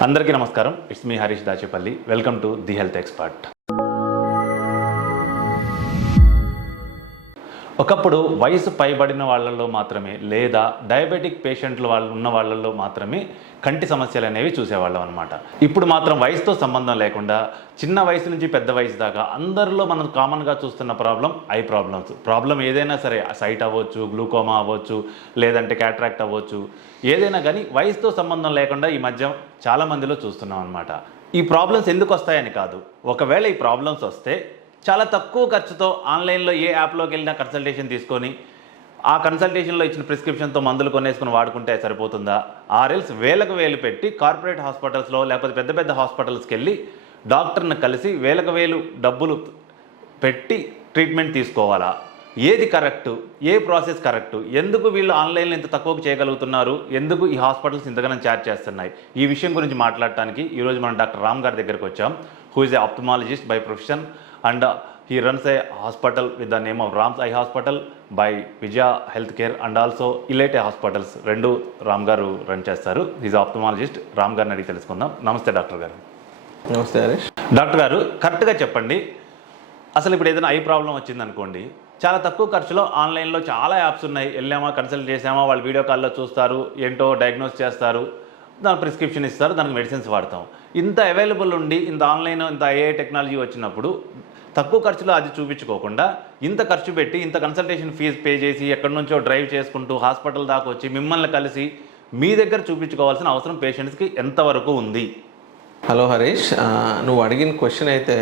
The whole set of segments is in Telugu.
అందరికీ నమస్కారం. It's me Harish Dachepalli. Welcome to the health expert. ఒకప్పుడు వయసు పైబడిన వాళ్ళల్లో మాత్రమే లేదా డయాబెటిక్ పేషెంట్లు ఉన్న వాళ్ళల్లో మాత్రమే కంటి సమస్యలు అనేవి చూసేవాళ్ళం అనమాట. ఇప్పుడు మాత్రం వయసుతో సంబంధం లేకుండా చిన్న వయసు నుంచి పెద్ద వయసు దాకా అందరిలో మనం కామన్గా చూస్తున్న ఐ ప్రాబ్లం ఏదైనా సరే, సైట్ అవ్వచ్చు, గ్లూకోమా అవ్వచ్చు, లేదంటే క్యాట్రాక్ట్ అవ్వచ్చు, ఏదైనా కానీ వయసుతో సంబంధం లేకుండా ఈ మధ్య చాలామందిలో చూస్తున్నాం అనమాట. ఈ ప్రాబ్లమ్స్ ఎందుకు వస్తాయని కాదు, ఒకవేళ ఈ ప్రాబ్లమ్స్ వస్తే చాలా తక్కువ ఖర్చుతో ఆన్లైన్లో ఏ యాప్లోకి వెళ్ళినా కన్సల్టేషన్ తీసుకొని ఆ కన్సల్టేషన్లో ఇచ్చిన ప్రిస్క్రిప్షన్తో మందులు కొనేసుకుని వాడుకుంటే సరిపోతుందా, ఆర్ఎల్స్ వేలకు వేలు పెట్టి కార్పొరేట్ హాస్పిటల్స్లో లేకపోతే పెద్ద పెద్ద హాస్పిటల్స్కి వెళ్ళి డాక్టర్ని కలిసి వేలకు వేలు డబ్బులు పెట్టి ట్రీట్మెంట్ తీసుకోవాలా? ఏది కరెక్టు? ఏ ప్రాసెస్ కరెక్టు? ఎందుకు వీళ్ళు ఆన్లైన్లో ఇంత తక్కువకు చేయగలుగుతున్నారు? ఎందుకు ఈ హాస్పిటల్స్ ఇంతగానో ఛార్జ్ చేస్తున్నాయి? ఈ విషయం గురించి మాట్లాడటానికి ఈరోజు మనం డాక్టర్ రామ్ గారి దగ్గరికి వచ్చాం. Who is a ophthalmologist by profession and he runs a hospital with the name of Ram's Eye Hospital by Vijaya Healthcare and also Elite Hospitals. రెండు రామ్ గారు రన్ చేస్తారు. Is ophthalmologist. రామ్ గారిని అడిగి తెలుసుకుందాం. నమస్తే డాక్టర్ గారు. నమస్తే హరీష్. డాక్టర్ గారు, కరెక్ట్గా చెప్పండి, అసలు ఇప్పుడు ఏదైనా ఐ ప్రాబ్లం వచ్చిందనుకోండి, చాలా తక్కువ ఖర్చులో ఆన్లైన్లో చాలా యాప్స్ ఉన్నాయి. వెళ్ళామా, కన్సల్ట్ చేసామా, వాళ్ళు వీడియో కాల్లో చూస్తారు, ఏంటో డయాగ్నోస్ చేస్తారు, దాని ప్రిస్క్రిప్షన్ ఇస్తారు, దానికి మెడిసిన్స్ వాడతాం. ఇంత అవైలబుల్ ఉండి, ఇంత ఆన్లైన్, ఇంత ఏఐ టెక్నాలజీ వచ్చినప్పుడు తక్కువ ఖర్చులో అది చూపించుకోకుండా ఇంత ఖర్చు పెట్టి ఇంత కన్సల్టేషన్ ఫీజు పే చేసి ఎక్కడి నుంచో డ్రైవ్ చేసుకుంటూ హాస్పిటల్ దాకా వచ్చి మిమ్మల్ని కలిసి మీ దగ్గర చూపించుకోవాల్సిన అవసరం పేషెంట్స్కి ఎంతవరకు ఉంది? హలో హరీష్, నువ్వు అడిగిన క్వశ్చన్ అయితే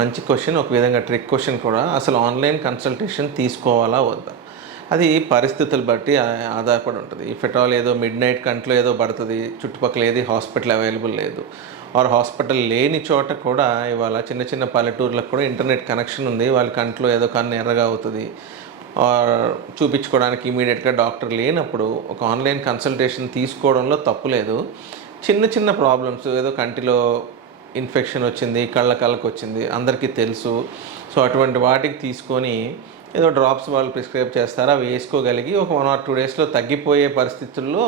మంచి క్వశ్చన్, ఒక విధంగా ట్రిక్ క్వశ్చన్ కూడా. అసలు ఆన్లైన్ కన్సల్టేషన్ తీసుకోవాలా వద్దా? అది పరిస్థితులు బట్టి ఆధారపడి ఉంటుంది. ఇఫ్ ఎట్ ఆల్ ఏదో మిడ్ నైట్ కంట్లో ఏదో పడుతుంది, చుట్టుపక్కల ఏది హాస్పిటల్ అవైలబుల్ లేదు, ఆర్ హాస్పిటల్ లేని చోట కూడా ఇవాళ చిన్న చిన్న పల్లెటూర్లకు కూడా ఇంటర్నెట్ కనెక్షన్ ఉంది, వాళ్ళ కంట్లో ఏదో కన్ను ఎర్రగా అవుతుంది, ఆర్ చూపించుకోవడానికి ఇమీడియట్గా డాక్టర్ లేనప్పుడు ఒక ఆన్లైన్ కన్సల్టేషన్ తీసుకోవడంలో తప్పు లేదు. చిన్న చిన్న ప్రాబ్లమ్స్, ఏదో కంటిలో ఇన్ఫెక్షన్ వచ్చింది, కళ్ళకు వచ్చింది, అందరికీ తెలుసు. సో అటువంటి వాటికి తీసుకొని ఏదో డ్రాప్స్ వాళ్ళు ప్రిస్క్రైబ్ చేస్తారా, అవి వేసుకోగలిగి ఒక 1 or 2 డేస్లో తగ్గిపోయే పరిస్థితుల్లో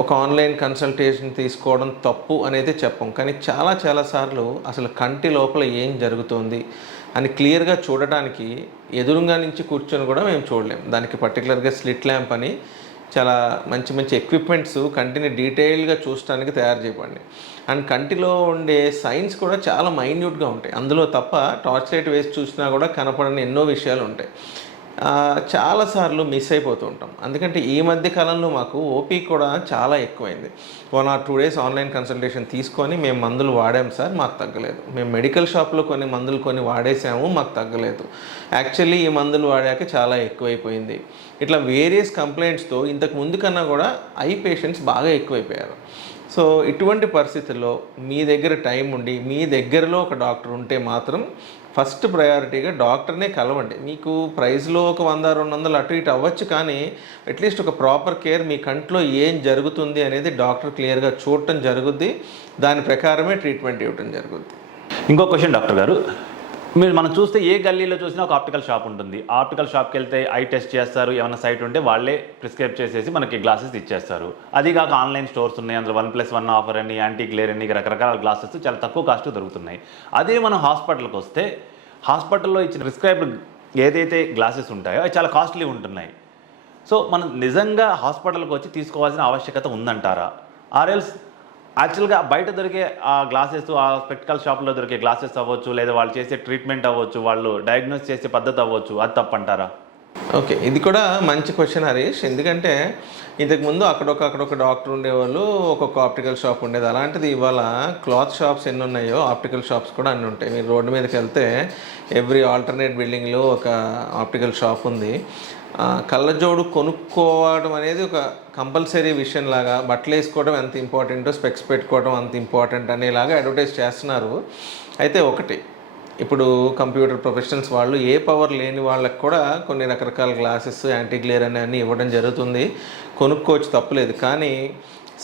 ఒక ఆన్లైన్ కన్సల్టేషన్ తీసుకోవడం తప్పు అనేది చెప్పం. కానీ చాలాసార్లు అసలు కంటి లోపల ఏం జరుగుతుంది అని క్లియర్గా చూడడానికి ఎదురుగా నుంచి కూర్చొని కూడా మేము చూడలేం. దానికి పర్టికులర్గా స్లిట్ ల్యాంప్ అని చాలా మంచి ఎక్విప్మెంట్స్ కంటిని డీటెయిల్గా చూడటానికి తయారు చేయబడి, అండ్ కంటిలో ఉండే సైన్స్ కూడా చాలా మైన్యూట్గా ఉంటాయి. అందులో తప్ప టార్చ్ లైట్ వేసి చూసినా కూడా కనపడని ఎన్నో విషయాలు ఉంటాయి. చాలాసార్లు మిస్ అయిపోతూ ఉంటాం. అందుకంటే ఈ మధ్య కాలంలో మాకు ఓపీ కూడా చాలా ఎక్కువైంది. 1 or 2 డేస్ ఆన్లైన్ కన్సల్టేషన్ తీసుకొని మేము మందులు వాడాము సార్, మాకు తగ్గలేదు. మేము మెడికల్ షాప్లో కొన్ని మందులు వాడేసాము, మాకు తగ్గలేదు. యాక్చువల్లీ ఈ మందులు వాడాక చాలా ఎక్కువైపోయింది. ఇట్లా వేరియస్ కంప్లైంట్స్తో ఇంతకు ముందు కన్నా కూడా ఐ పేషెంట్స్ బాగా ఎక్కువైపోయారు. సో ఇటువంటి పరిస్థితుల్లో మీ దగ్గర టైం ఉండి మీ దగ్గరలో ఒక డాక్టర్ ఉంటే మాత్రం ఫస్ట్ ప్రయారిటీగా డాక్టర్నే కలవండి. మీకు ప్రైస్లో ఒక 100-200 అటు ఇటు అవ్వచ్చు, కానీ అట్లీస్ట్ ఒక ప్రాపర్ కేర్, మీ కంట్లో ఏం జరుగుతుంది అనేది డాక్టర్ క్లియర్గా చూడటం జరుగుద్ది, దాని ప్రకారమే ట్రీట్మెంట్ ఇవ్వటం జరుగుద్ది. ఇంకో క్వశ్చన్ డాక్టర్ గారు, మనం చూస్తే ఏ గల్లీలో చూసినా ఒక ఆప్టికల్ షాప్ ఉంటుంది. ఆప్టికల్ షాప్కి వెళ్తే ఐ టెస్ట్ చేస్తారు, ఏమైనా సైట్ ఉంటే వాళ్ళే ప్రిస్క్రైబ్ చేసేసి మనకి గ్లాసెస్ ఇచ్చేస్తారు. అది కాక ఆన్లైన్ స్టోర్స్ ఉన్నాయి, అందులో 1+1 ఆఫర్ అని, యాంటీ గ్లేర్ అని, రకరకాల గ్లాసెస్ చాలా తక్కువ కాస్ట్ దొరుకుతున్నాయి. అదే మనం హాస్పిటల్కి వస్తే హాస్పిటల్లో ఇచ్చిన ప్రిస్క్రైబ్డ్ ఏదైతే గ్లాసెస్ ఉంటాయో అవి చాలా కాస్ట్లీ ఉంటున్నాయి. సో మనం నిజంగా హాస్పిటల్కి వచ్చి తీసుకోవాల్సిన ఆవశ్యకత ఉందంటారా? ఆర్ఎల్స్ యాక్చువల్గా బయట దొరికే ఆ గ్లాసెస్, ఆ స్పెక్టికల్ షాప్లో దొరికే గ్లాసెస్ అవ్వచ్చు, లేదా వాళ్ళు చేసే ట్రీట్మెంట్ అవ్వచ్చు, వాళ్ళు డయాగ్నోస్ చేసే పద్ధతి అవ్వచ్చు, అది తప్పంటారా? ఓకే, ఇది కూడా మంచి క్వశ్చన్ హరీష్. ఎందుకంటే ఇంతకుముందు అక్కడొక డాక్టర్ ఉండేవాళ్ళు, ఒక్కొక్క ఆప్టికల్ షాప్ ఉండేది. అలాంటిది ఇవాళ క్లాత్ షాప్స్ ఎన్ని ఉన్నాయో ఆప్టికల్ షాప్స్ కూడా అన్నీ ఉంటాయి. మీరు రోడ్డు మీదకి వెళ్తే ఎవ్రీ ఆల్టర్నేట్ బిల్డింగ్లో ఒక ఆప్టికల్ షాప్ ఉంది. కళ్ళజోడు కొనుక్కోవడం అనేది ఒక కంపల్సరీ విషయం లాగా, బట్టలు వేసుకోవడం ఎంత ఇంపార్టెంటో స్పెక్స్ పెట్టుకోవడం అంత ఇంపార్టెంట్ అనేలాగా అడ్వర్టైజ్ చేస్తున్నారు. అయితే ఒకటి, ఇప్పుడు కంప్యూటర్ ప్రొఫెషనల్స్ వాళ్ళు ఏ పవర్ లేని వాళ్ళకి కూడా కొన్ని రకరకాల గ్లాసెస్, యాంటీ గ్లేర్ అని అన్నీ ఇవ్వడం జరుగుతుంది. కొనుక్కోవచ్చు, తప్పులేదు. కానీ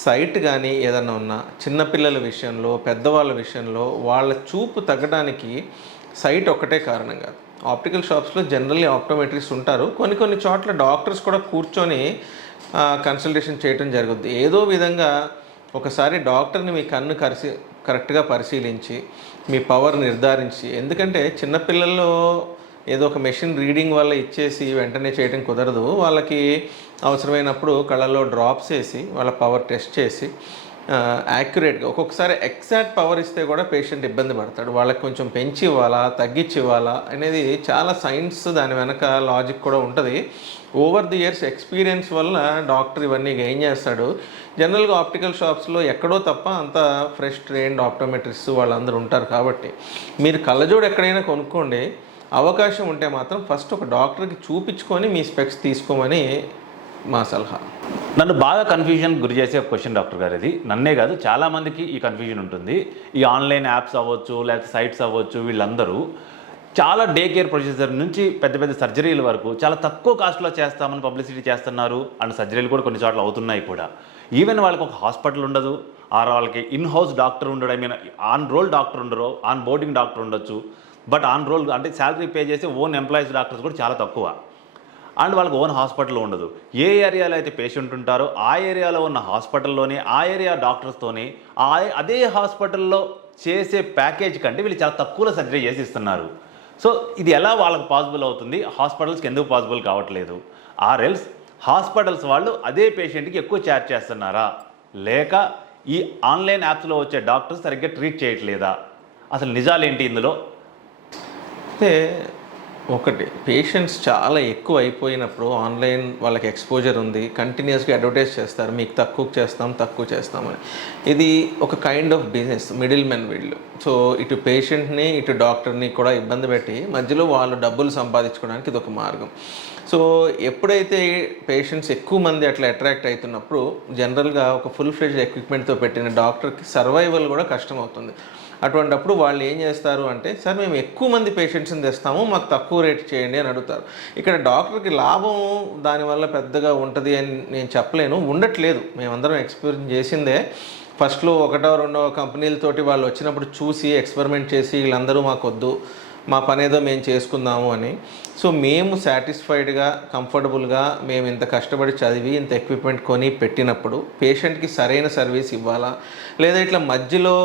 సైట్ కానీ ఏదన్నా ఉన్నా చిన్నపిల్లల విషయంలో, పెద్దవాళ్ళ విషయంలో వాళ్ళ చూపు తగ్గడానికి సైట్ ఒక్కటే కారణం కాదు. ఆప్టికల్ షాప్స్లో జనరల్లీ ఆప్టోమెట్రిస్ట్ ఉంటారు. కొన్ని చోట్ల డాక్టర్స్ కూడా కూర్చొని కన్సల్టేషన్ చేయడం జరుగుద్ది. ఏదో విధంగా ఒకసారి డాక్టర్ని మీ కన్ను కరెక్ట్గా పరిశీలించి మీ పవర్ నిర్ధారించి, ఎందుకంటే చిన్నపిల్లల్లో ఏదో ఒక మెషిన్ రీడింగ్ వల్ల ఇచ్చేసి వెంటనే చేయడం కుదరదు. వాళ్ళకి అవసరమైనప్పుడు కళ్ళల్లో డ్రాప్స్ వేసి వాళ్ళ పవర్ టెస్ట్ చేసి యాక్యురేట్గా, ఒక్కొక్కసారి ఎగ్జాక్ట్ పవర్ ఇస్తే కూడా పేషెంట్ ఇబ్బంది పడతాడు. వాళ్ళకి కొంచెం పెంచి ఇవ్వాలా తగ్గించి ఇవ్వాలా అనేది చాలా సైన్స్, దాని వెనక లాజిక్ కూడా ఉంటుంది. ఓవర్ ది ఇయర్స్ ఎక్స్పీరియన్స్ వల్ల డాక్టర్ ఇవన్నీ గెయిన్ చేస్తాడు. జనరల్గా ఆప్టికల్ షాప్స్లో ఎక్కడో తప్ప అంత ఫ్రెష్ ట్రైన్డ్ ఆప్టోమెట్రిస్ట్ వాళ్ళందరూ ఉంటారు. కాబట్టి మీరు కళ్ళజోడు ఎక్కడైనా కొనుక్కోండి, అవకాశం ఉంటే మాత్రం ఫస్ట్ ఒక డాక్టర్కి చూపించుకొని మీ స్పెక్స్ తీసుకోమని మా సలహా. నన్ను బాగా కన్ఫ్యూజన్ గురి చేసే ఒక క్వశ్చన్ డాక్టర్ గారు, ఇది నన్నే కాదు చాలామందికి ఈ కన్ఫ్యూజన్ ఉంటుంది. ఈ ఆన్లైన్ యాప్స్ అవ్వచ్చు లేకపోతే సైట్స్ అవ్వచ్చు, వీళ్ళందరూ చాలా డే కేర్ ప్రొసీజర్ నుంచి పెద్ద పెద్ద సర్జరీల వరకు చాలా తక్కువ కాస్ట్లో చేస్తామని పబ్లిసిటీ చేస్తున్నారు. అండ్ సర్జరీలు కూడా కొన్ని చోట్ల అవుతున్నాయి కూడా. ఈవెన్ వాళ్ళకి ఒక హాస్పిటల్ ఉండదు, ఆర్ వాళ్ళకి ఇన్ హౌస్ డాక్టర్ ఉండడు, I mean on roll doctor ఉండరు, ఆన్ బోర్డింగ్ డాక్టర్ ఉండొచ్చు. బట్ ఆన్ రోల్ అంటే శాలరీ పే చేసి ఓన్ ఎంప్లాయీస్ డాక్టర్స్ కూడా చాలా తక్కువ. అండ్ వాళ్ళకి ఓన్ హాస్పిటల్ ఉండదు. ఏ ఏరియాలో అయితే పేషెంట్ ఉంటారో ఆ ఏరియాలో ఉన్న హాస్పిటల్లోనే ఆ ఏరియా డాక్టర్స్తోనే అదే హాస్పిటల్లో చేసే ప్యాకేజ్ కంటే వీళ్ళు చాలా తక్కువలో సర్జరీ చేసి ఇస్తున్నారు. సో ఇది ఎలా వాళ్ళకి పాసిబుల్ అవుతుంది, హాస్పిటల్స్కి ఎందుకు పాసిబుల్ కావట్లేదు? ఆర్ఎల్స్ హాస్పిటల్స్ వాళ్ళు అదే పేషెంట్కి ఎక్కువ ఛార్జ్ చేస్తున్నారా, లేక ఈ ఆన్లైన్ యాప్స్లో వచ్చే డాక్టర్స్ సరిగ్గా ట్రీట్ చేయట్లేదా? అసలు నిజాలేంటి ఇందులో? అయితే ఒకటి, పేషెంట్స్ చాలా ఎక్కువ అయిపోయినప్పుడు ఆన్లైన్ వాళ్ళకి ఎక్స్పోజర్ ఉంది, కంటిన్యూస్గా అడ్వర్టైజ్ చేస్తారు, మీకు తక్కువ చేస్తామని. ఇది ఒక kind of business, middle men వీళ్ళు. సో ఇటు పేషెంట్ని ఇటు డాక్టర్ని కూడా ఇబ్బంది పెట్టి మధ్యలో వాళ్ళు డబ్బులు సంపాదించుకోవడానికి ఇది ఒక మార్గం. సో ఎప్పుడైతే పేషెంట్స్ ఎక్కువ మంది అట్లా అట్రాక్ట్ అవుతున్నప్పుడు జనరల్గా ఒక ఫుల్ ఫ్లెడ్జ్డ్ ఎక్విప్మెంట్తో పెట్టిన డాక్టర్కి సర్వైవల్ కూడా కష్టం అవుతుంది. అటువంటప్పుడు వాళ్ళు ఏం చేస్తారు అంటే, సార్ మేము ఎక్కువ మంది పేషెంట్స్ని తెస్తాము, మాకు తక్కువ రేట్ చేయండి అని అడుగుతారు. ఇక్కడ డాక్టర్కి లాభం దానివల్ల పెద్దగా ఉంటుంది అని నేను చెప్పలేను, ఉండట్లేదు. మేమందరం ఎక్స్పీరియన్స్ చేసిందే. ఫస్ట్లో ఒకటో రెండో కంపెనీలతోటి వాళ్ళు వచ్చినప్పుడు చూసి ఎక్స్పెరిమెంట్ చేసి వీళ్ళందరూ మాకు వద్దు, మా పని ఏదో మేము చేసుకుందాము అని. సో మేము సాటిస్ఫైడ్గా కంఫర్టబుల్గా మేము ఇంత కష్టపడి చదివి ఇంత ఎక్విప్మెంట్ కొని పెట్టినప్పుడు పేషెంట్కి సరైన సర్వీస్ ఇవ్వాలా, లేదా ఇట్లా మధ్యలో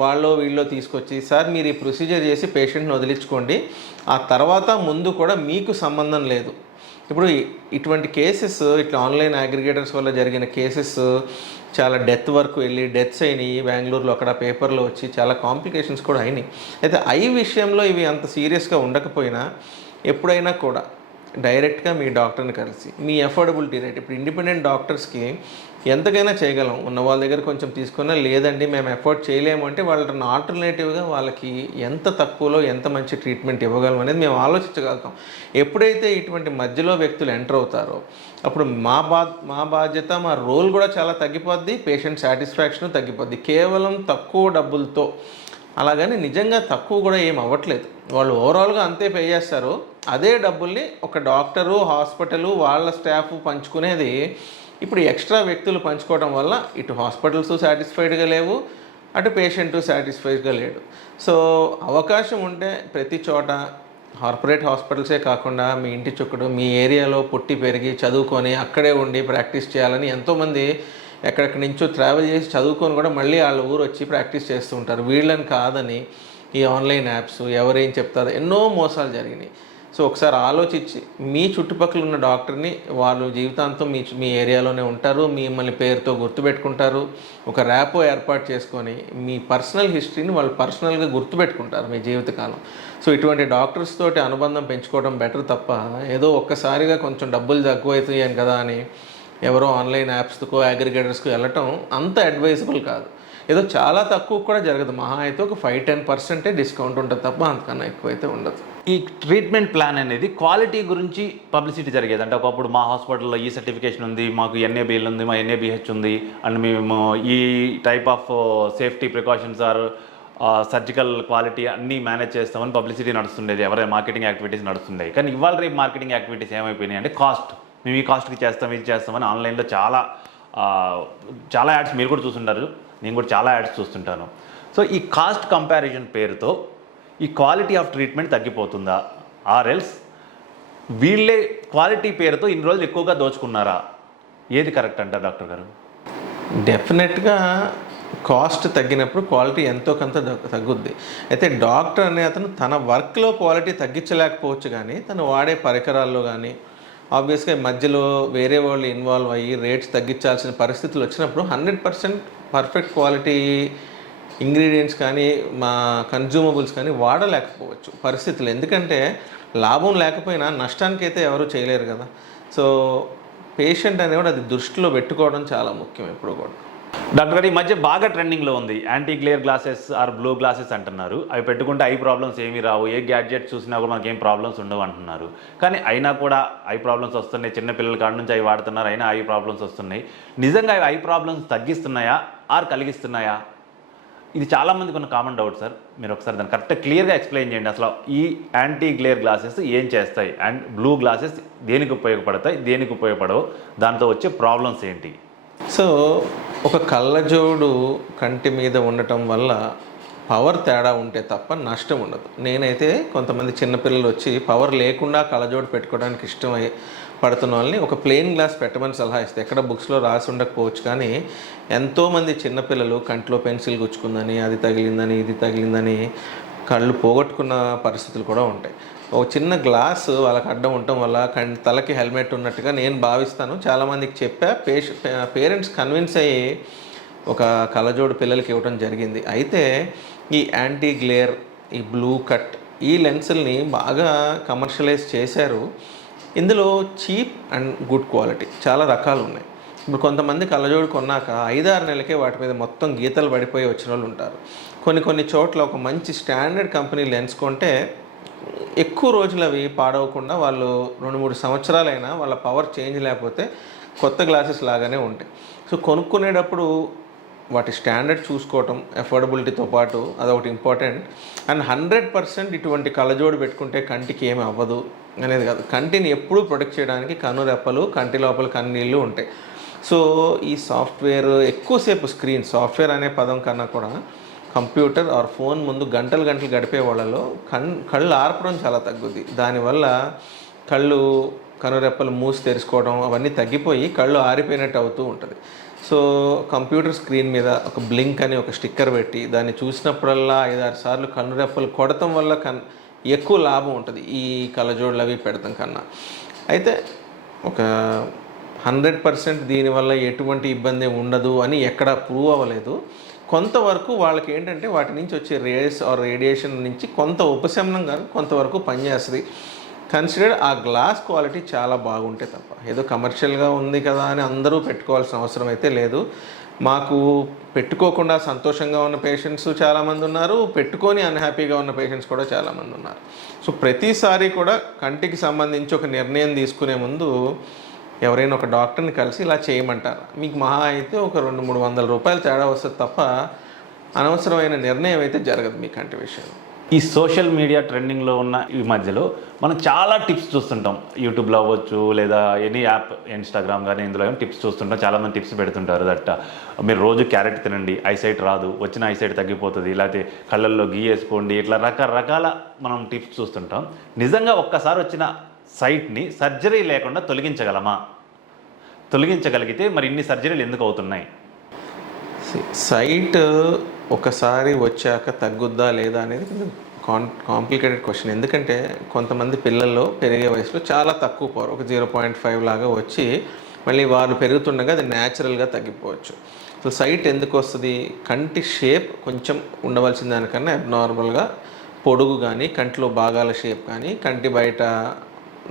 వాళ్ళు వీళ్ళు తీసుకొచ్చి సార్ మీరు ఈ ప్రొసీజర్ చేసి పేషెంట్ని వదిలించుకోండి, ఆ తర్వాత ముందు కూడా మీకు సంబంధం లేదు. ఇప్పుడు ఇటువంటి కేసెస్, ఇట్లా ఆన్లైన్ అగ్రిగేటర్స్ వల్ల జరిగిన కేసెస్ చాలా డెత్ వరకు వెళ్ళి డెత్స్ అయినాయి. బెంగళూరులో అక్కడ పేపర్లో వచ్చి చాలా కాంప్లికేషన్స్ కూడా అయినాయి. అయితే ఐ విషయంలో ఇవి అంత సీరియస్గా ఉండకపోయినా ఎప్పుడైనా కూడా డైరెక్ట్గా మీ డాక్టర్ని కలిసి మీ అఫోర్డబిలిటీ రేట్, ఇప్పుడు ఇండిపెండెంట్ డాక్టర్స్కి ఎంతకైనా చేయగలం, ఉన్న వాళ్ళ దగ్గర కొంచెం తీసుకున్నా, లేదండి మేము ఎఫోర్డ్ చేయలేము అంటే వాళ్ళని ఆల్టర్నేటివ్గా వాళ్ళకి ఎంత తక్కువలో ఎంత మంచి ట్రీట్మెంట్ ఇవ్వగలం అనేది మేము ఆలోచించగలుగుతాం. ఎప్పుడైతే ఇటువంటి మధ్యలో వ్యక్తులు ఎంటర్ అవుతారో అప్పుడు మా బాధ్యత, మా రోల్ కూడా చాలా తగ్గిపోద్ది, పేషెంట్ సాటిస్ఫాక్షన్ తగ్గిపోద్ది. కేవలం తక్కువ డబ్బులతో, అలాగని నిజంగా తక్కువ కూడా ఏం అవ్వట్లేదు, వాళ్ళు ఓవరాల్గా అంతే పే చేస్తారు. అదే డబ్బుల్ని ఒక డాక్టరు హాస్పిటలు వాళ్ళ స్టాఫ్ పంచుకునేది ఇప్పుడు ఎక్స్ట్రా వ్యక్తులు పంచుకోవడం వల్ల ఇటు హాస్పిటల్స్ సాటిస్ఫైడ్గా లేవు, అటు పేషెంట్ సాటిస్ఫైడ్గా లేడు. సో అవకాశం ఉంటే ప్రతి చోట కార్పొరేట్ హాస్పిటల్సే కాకుండా మీ ఇంటి చుట్టూ మీ ఏరియాలో పుట్టి పెరిగి చదువుకొని అక్కడే ఉండి ప్రాక్టీస్ చేయాలని ఎంతోమంది ఎక్కడెక్కడి నుంచో ట్రావెల్ చేసి చదువుకొని కూడా మళ్ళీ వాళ్ళ ఊరు వచ్చి ప్రాక్టీస్ చేస్తూ ఉంటారు. వీళ్ళని కాదని ఈ ఆన్లైన్ యాప్స్ ఎవరేం చెప్తారో ఎన్నో మోసాలు జరిగినాయి. సో ఒకసారి ఆలోచించి మీ చుట్టుపక్కల ఉన్న డాక్టర్ని, వాళ్ళు జీవితాంతం మీ ఏరియాలోనే ఉంటారు, మిమ్మల్ని పేరుతో గుర్తుపెట్టుకుంటారు, ఒక ర్యాపో ఏర్పాటు చేసుకొని మీ పర్సనల్ హిస్టరీని వాళ్ళు పర్సనల్గా గుర్తుపెట్టుకుంటారు మీ జీవితకాలం. సో ఇటువంటి డాక్టర్స్ తోటి అనుబంధం పెంచుకోవడం బెటర్ తప్ప ఏదో ఒక్కసారిగా కొంచెం డబ్బులు తక్కువైతాయని కదా అని ఎవరో ఆన్లైన్ యాప్స్కో అగ్రిగేటర్స్కి వెళ్ళటం అంత అడ్వైజబుల్ కాదు. ఏదో చాలా తక్కువ కూడా జరగదు, మహా అయితే ఒక 5-10% డిస్కౌంట్ ఉంటుంది తప్ప అంతకన్నా ఎక్కువైతే ఉండదు. ఈ ట్రీట్మెంట్ ప్లాన్ అనేది క్వాలిటీ గురించి పబ్లిసిటీ జరిగేది. అంటే ఒకప్పుడు మా హాస్పిటల్లో ఈ సర్టిఫికేషన్ ఉంది, మాకు NABL ఉంది, మా NABH ఉంది, అండ్ మేము ఈ type of safety precautions are surgical quality అన్నీ మేనేజ్ చేస్తామని పబ్లిసిటీ నడుస్తుండేది, ఎవరైనా మార్కెటింగ్ యాక్టివిటీస్ నడుస్తుండేవి. కానీ ఇవాళ రేపు మార్కెటింగ్ యాక్టివిటీస్ ఏమైపోయినాయి అంటే కాస్ట్, మేము ఈ కాస్ట్కి చేస్తాం ఇది చేస్తామని ఆన్లైన్లో చాలా యాడ్స్ మీరు కూడా చూస్తుంటారు, నేను కూడా చాలా యాడ్స్ చూస్తుంటాను. సో ఈ కాస్ట్ కంపారిజన్ పేరుతో ఈ క్వాలిటీ ఆఫ్ ట్రీట్మెంట్ తగ్గిపోతుందా, ఆర్ఎల్స్ వీళ్ళే క్వాలిటీ పేరుతో ఇన్ని రోజులు ఎక్కువగా దోచుకున్నారా? ఏది కరెక్ట్ అంటారు డాక్టర్ గారు? డెఫినెట్గా కాస్ట్ తగ్గినప్పుడు క్వాలిటీ ఎంతో కొంత తగ్గుద్ది. అయితే డాక్టర్ అనే అతను తన వర్క్లో క్వాలిటీ తగ్గించలేకపోవచ్చు, కానీ తను వాడే పరికరాల్లో కానీ ఆబ్వియస్గా మధ్యలో వేరే వాళ్ళు ఇన్వాల్వ్ అయ్యి రేట్స్ తగ్గించాల్సిన పరిస్థితులు వచ్చినప్పుడు 100% పర్ఫెక్ట్ క్వాలిటీ ఇంగ్రీడియంట్స్ కానీ మా కన్జ్యూమబుల్స్ కానీ వాడలేకపోవచ్చు పరిస్థితులు. ఎందుకంటే లాభం లేకపోయినా నష్టానికైతే ఎవరు చేయలేరు కదా. సో పేషెంట్ అనేవాడు అది దృష్టిలో పెట్టుకోవడం చాలా ముఖ్యం ఎప్పుడు కూడా. డాక్టర్ గారు, ఈ మధ్య బాగా ట్రెండింగ్లో ఉంది anti glare glasses or blue glasses అంటున్నారు. అవి పెట్టుకుంటే ఐ ప్రాబ్లమ్స్ ఏమీ రావు, ఏ గ్యాడ్జెట్ చూసినా కూడా మనకి ఏం ప్రాబ్లమ్స్ ఉండవు అంటున్నారు. కానీ అయినా కూడా ఐ ప్రాబ్లమ్స్ వస్తున్నాయి. చిన్నపిల్లల కాడ నుంచి అవి వాడుతున్నారు, అయినా ఐ ప్రాబ్లమ్స్ వస్తున్నాయి. నిజంగా అవి ఐ ప్రాబ్లమ్స్ తగ్గిస్తున్నాయా ఆర్ కలిగిస్తున్నాయా? ఇది చాలామందికి ఉన్న కామన్ డౌట్ సార్. మీరు ఒకసారి దాన్ని కరెక్ట్గా క్లియర్గా ఎక్స్ప్లెయిన్ చేయండి. అసలు ఈ యాంటీ గ్లేర్ గ్లాసెస్ ఏం చేస్తాయి అండ్ బ్లూ గ్లాసెస్ దేనికి ఉపయోగపడతాయి, దేనికి ఉపయోగపడవు, దాంతో వచ్చే ప్రాబ్లమ్స్ ఏంటి? సో ఒక కళ్ళజోడు కంటి మీద ఉండటం వల్ల పవర్ తేడా ఉంటే తప్ప నష్టం ఉండదు. నేనైతే కొంతమంది చిన్నపిల్లలు వచ్చి పవర్ లేకుండా కళ్ళజోడు పెట్టుకోవడానికి ఇష్టమై పడుతున్న వాళ్ళని ఒక ప్లెయిన్ గ్లాస్ పెట్టమని సలహా ఇస్తే, ఎక్కడ బుక్స్లో రాసి ఉండకపోవచ్చు కానీ ఎంతోమంది చిన్నపిల్లలు కంట్లో పెన్సిల్ గుచ్చుకుందని, అది తగిలిందని, ఇది తగిలిందని కళ్ళు పోగొట్టుకున్న పరిస్థితులు కూడా ఉంటాయి. ఒక చిన్న గ్లాసు వాళ్ళకి అడ్డం ఉండటం వల్ల తలకి హెల్మెట్ ఉన్నట్టుగా నేను భావిస్తాను. చాలామందికి చెప్పా, పేరెంట్స్ కన్విన్స్ అయ్యి ఒక కళ్ళజోడు పిల్లలకి ఇవ్వడం జరిగింది. అయితే ఈ యాంటీ గ్లేర్, ఈ బ్లూ కట్, ఈ లెన్సుల్ని బాగా కమర్షియలైజ్ చేశారు. ఇందులో చీప్ అండ్ గుడ్ క్వాలిటీ చాలా రకాలు ఉన్నాయి. ఇప్పుడు కొంతమంది కళ్ళజోడు కొన్నాక 5-6 నెలలకే వాటి మీద మొత్తం గీతలు పడిపోయి వచ్చిన వాళ్ళు ఉంటారు. కొన్ని చోట్ల ఒక మంచి స్టాండర్డ్ కంపెనీ లెన్స్ కొంటే ఎక్కువ రోజులు అవి పాడవకుండా వాళ్ళు 2-3 సంవత్సరాలైనా వాళ్ళ పవర్ చేంజ్ లేకపోతే కొత్త గ్లాసెస్ లాగానే ఉంటాయి. సో కొనుక్కునేటప్పుడు వాటి స్టాండర్డ్ చూసుకోవటం, అఫోర్డబిలిటీతో పాటు అదొకటి ఇంపార్టెంట్. అండ్ 100% ఇటువంటి కళ్ళజోడు పెట్టుకుంటే కంటికి ఏమి అవ్వదు అనేది కాదు. కంటిని ఎప్పుడూ ప్రొటెక్ట్ చేయడానికి కనురెప్పలు, కంటి లోపల కన్నీళ్ళు ఉంటాయి. సో ఈ సాఫ్ట్వేర్ ఎక్కువసేపు స్క్రీన్, సాఫ్ట్వేర్ అనే పదం కన్నా కూడా కంప్యూటర్ ఆర్ ఫోన్ ముందు గంటలు గడిపే వాళ్ళలో కళ్ళు ఆర్పడం చాలా తగ్గుద్ది. దానివల్ల కనురెప్పలు మూసి తెరుచుకోవడం అవన్నీ తగ్గిపోయి కళ్ళు ఆరిపోయినట్టు అవుతూ ఉంటుంది. సో కంప్యూటర్ స్క్రీన్ మీద ఒక బ్లింక్ అని ఒక స్టిక్కర్ పెట్టి దాన్ని చూసినప్పుడల్లా 5-6 సార్లు కనురెప్పలు కొడటం వల్ల ఎక్కువ లాభం ఉంటుంది ఈ కళ్ళజోడులు అవి పెడతాం కన్నా. అయితే ఒక 100% దీనివల్ల ఎటువంటి ఇబ్బంది ఉండదు అని ఎక్కడా ప్రూవ్ అవ్వలేదు. కొంతవరకు వాళ్ళకి ఏంటంటే వాటి నుంచి వచ్చే రేస్ ఆర్ రేడియేషన్ నుంచి కొంత ఉపశమనం కానీ కొంతవరకు పనిచేస్తుంది. కన్సిడర్డ్ ఆ గ్లాస్ క్వాలిటీ చాలా బాగుంటే తప్ప, ఏదో కమర్షియల్గా ఉంది కదా అని అందరూ పెట్టుకోవాల్సిన అవసరం అయితే లేదు. మాకు పెట్టుకోకుండా సంతోషంగా ఉన్న పేషెంట్స్ చాలామంది ఉన్నారు, పెట్టుకొని అన్హ్యాపీగా ఉన్న పేషెంట్స్ కూడా చాలామంది ఉన్నారు. సో ప్రతిసారి కూడా కంటికి సంబంధించి ఒక నిర్ణయం తీసుకునే ముందు ఎవరైనా ఒక డాక్టర్ని కలిసి ఇలా చేయమంటారు. మీకు మహా అయితే ఒక 200-300 రూపాయలు తేడా వస్తుంది తప్ప అనవసరమైన నిర్ణయం అయితే జరగదు మీ కంటి విషయంలో. ఈ సోషల్ మీడియా ట్రెండింగ్లో ఉన్న ఈ మధ్యలో మనం చాలా టిప్స్ చూస్తుంటాం. యూట్యూబ్లో అవ్వచ్చు, లేదా ఎనీ యాప్, ఇన్స్టాగ్రామ్ కానీ ఇందులో ఏమో టిప్స్ చూస్తుంటాం. చాలామంది టిప్స్ పెడుతుంటారు దట్ మీరు రోజు క్యారెట్ తినండి, ఐసైట్ రాదు, వచ్చిన ఐసైట్ తగ్గిపోతుంది, లేకపోతే కళ్ళల్లో గీ వేసుకోండి, ఇట్లా రకరకాల మనం టిప్స్ చూస్తుంటాం. నిజంగా ఒక్కసారి వచ్చిన సైట్ని సర్జరీ లేకుండా తొలగించగలమా? తొలగించగలిగితే మరి ఇన్ని సర్జరీలు ఎందుకు అవుతున్నాయి? సైట్ ఒకసారి వచ్చాక తగ్గుద్దా లేదా అనేది కొంచెం కాంప్లికేటెడ్ క్వశ్చన్. ఎందుకంటే కొంతమంది పిల్లల్లో పెరిగే వయసులో చాలా తక్కువ పవర్, ఒక 0.5 లాగా వచ్చి మళ్ళీ వాళ్ళు పెరుగుతుండగా అది న్యాచురల్గా తగ్గిపోవచ్చు. సో సైట్ ఎందుకు వస్తుంది? కంటి షేప్ కొంచెం ఉండవలసిన దానికన్నా అబ్నార్మల్గా పొడుగు కానీ, కంటిలో భాగాల షేప్ కానీ, కంటి బయట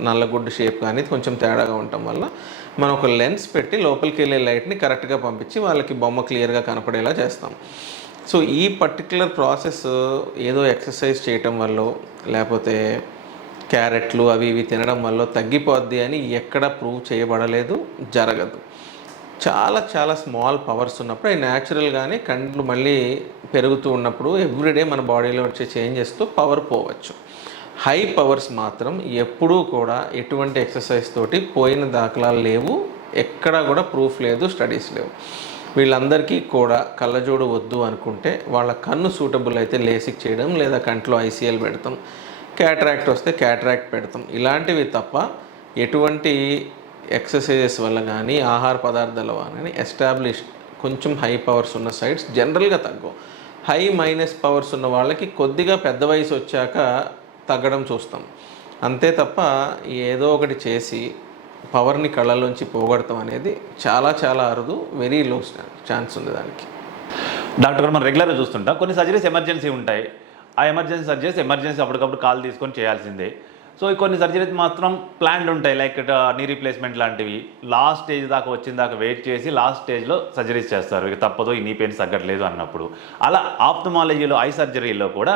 నల్లగుడ్డు షేప్ కానీ కొంచెం తేడాగా ఉండటం వల్ల మనం ఒక లెన్స్ పెట్టి లోపలికి వెళ్ళే లైట్ని కరెక్ట్గా పంపించి వాళ్ళకి బొమ్మ క్లియర్గా కనపడేలా చేస్తాం. సో ఈ పర్టికులర్ ప్రాసెస్ ఏదో ఎక్సర్సైజ్ చేయటం వల్ల లేకపోతే క్యారెట్లు అవి ఇవి తినడం వల్ల తగ్గిపోద్ది అని ఎక్కడ ప్రూవ్ చేయబడలేదు, జరగదు. చాలా స్మాల్ పవర్స్ ఉన్నప్పుడు అవి న్యాచురల్గానే కండ్లు మళ్ళీ పెరుగుతూ ఉన్నప్పుడు ఎవ్రీడే మన బాడీలో వచ్చే చేంజెస్తో పవర్ పోవచ్చు. హై పవర్స్ మాత్రం ఎప్పుడూ కూడా ఎటువంటి ఎక్సర్సైజ్ తోటి పోయిన దాఖలాలు లేవు, ఎక్కడా కూడా ప్రూఫ్ లేదు, స్టడీస్ లేవు. వీళ్ళందరికీ కూడా కళ్ళజోడు వద్దు అనుకుంటే వాళ్ళ కన్ను సూటబుల్ అయితే లేసిక్ చేయడం, లేదా కంట్లో ఐసీఎల్ పెడతాం, క్యాటరాక్ట్ వస్తే క్యాటరాక్ట్ పెడతాం, ఇలాంటివి తప్ప ఎటువంటి ఎక్సర్సైజెస్ వల్ల కానీ ఆహార పదార్థాల వల్ల కానీ ఎస్టాబ్లిష్డ్ కొంచెం హై పవర్స్ ఉన్న సైట్స్ జనరల్గా తగ్గవు. హై మైనస్ పవర్స్ ఉన్న వాళ్ళకి కొద్దిగా పెద్ద వయసు వచ్చాక తగ్గడం చూస్తాం. అంతే తప్ప ఏదో ఒకటి చేసి పవర్ని కళ్ళలోంచి పోగొడతాం అనేది చాలా చాలా అరుదు, వెరీ లో ఛాన్స్ ఉంది దానికి. డాక్టర్ గారు మనం రెగ్యులర్గా చూస్తుంటాం కొన్ని సర్జరీస్ ఎమర్జెన్సీ ఉంటాయి. ఆ ఎమర్జెన్సీ సర్జరీస్ ఎమర్జెన్సీ అప్పటికప్పుడు కాల్ తీసుకొని చేయాల్సిందే. సో కొన్ని సర్జరీస్ మాత్రం ప్లాన్డ్ ఉంటాయి, లైక్ నీ రీప్లేస్మెంట్ లాంటివి. లాస్ట్ స్టేజ్ దాకా వచ్చిన దాకా వెయిట్ చేసి లాస్ట్ స్టేజ్లో సర్జరీస్ చేస్తారు, ఇక తప్పదు ఈ నీ పెయిన్స్ తగ్గట్లేదు అన్నప్పుడు. అలా ఆప్థమాలజీలో ఐ సర్జరీలో కూడా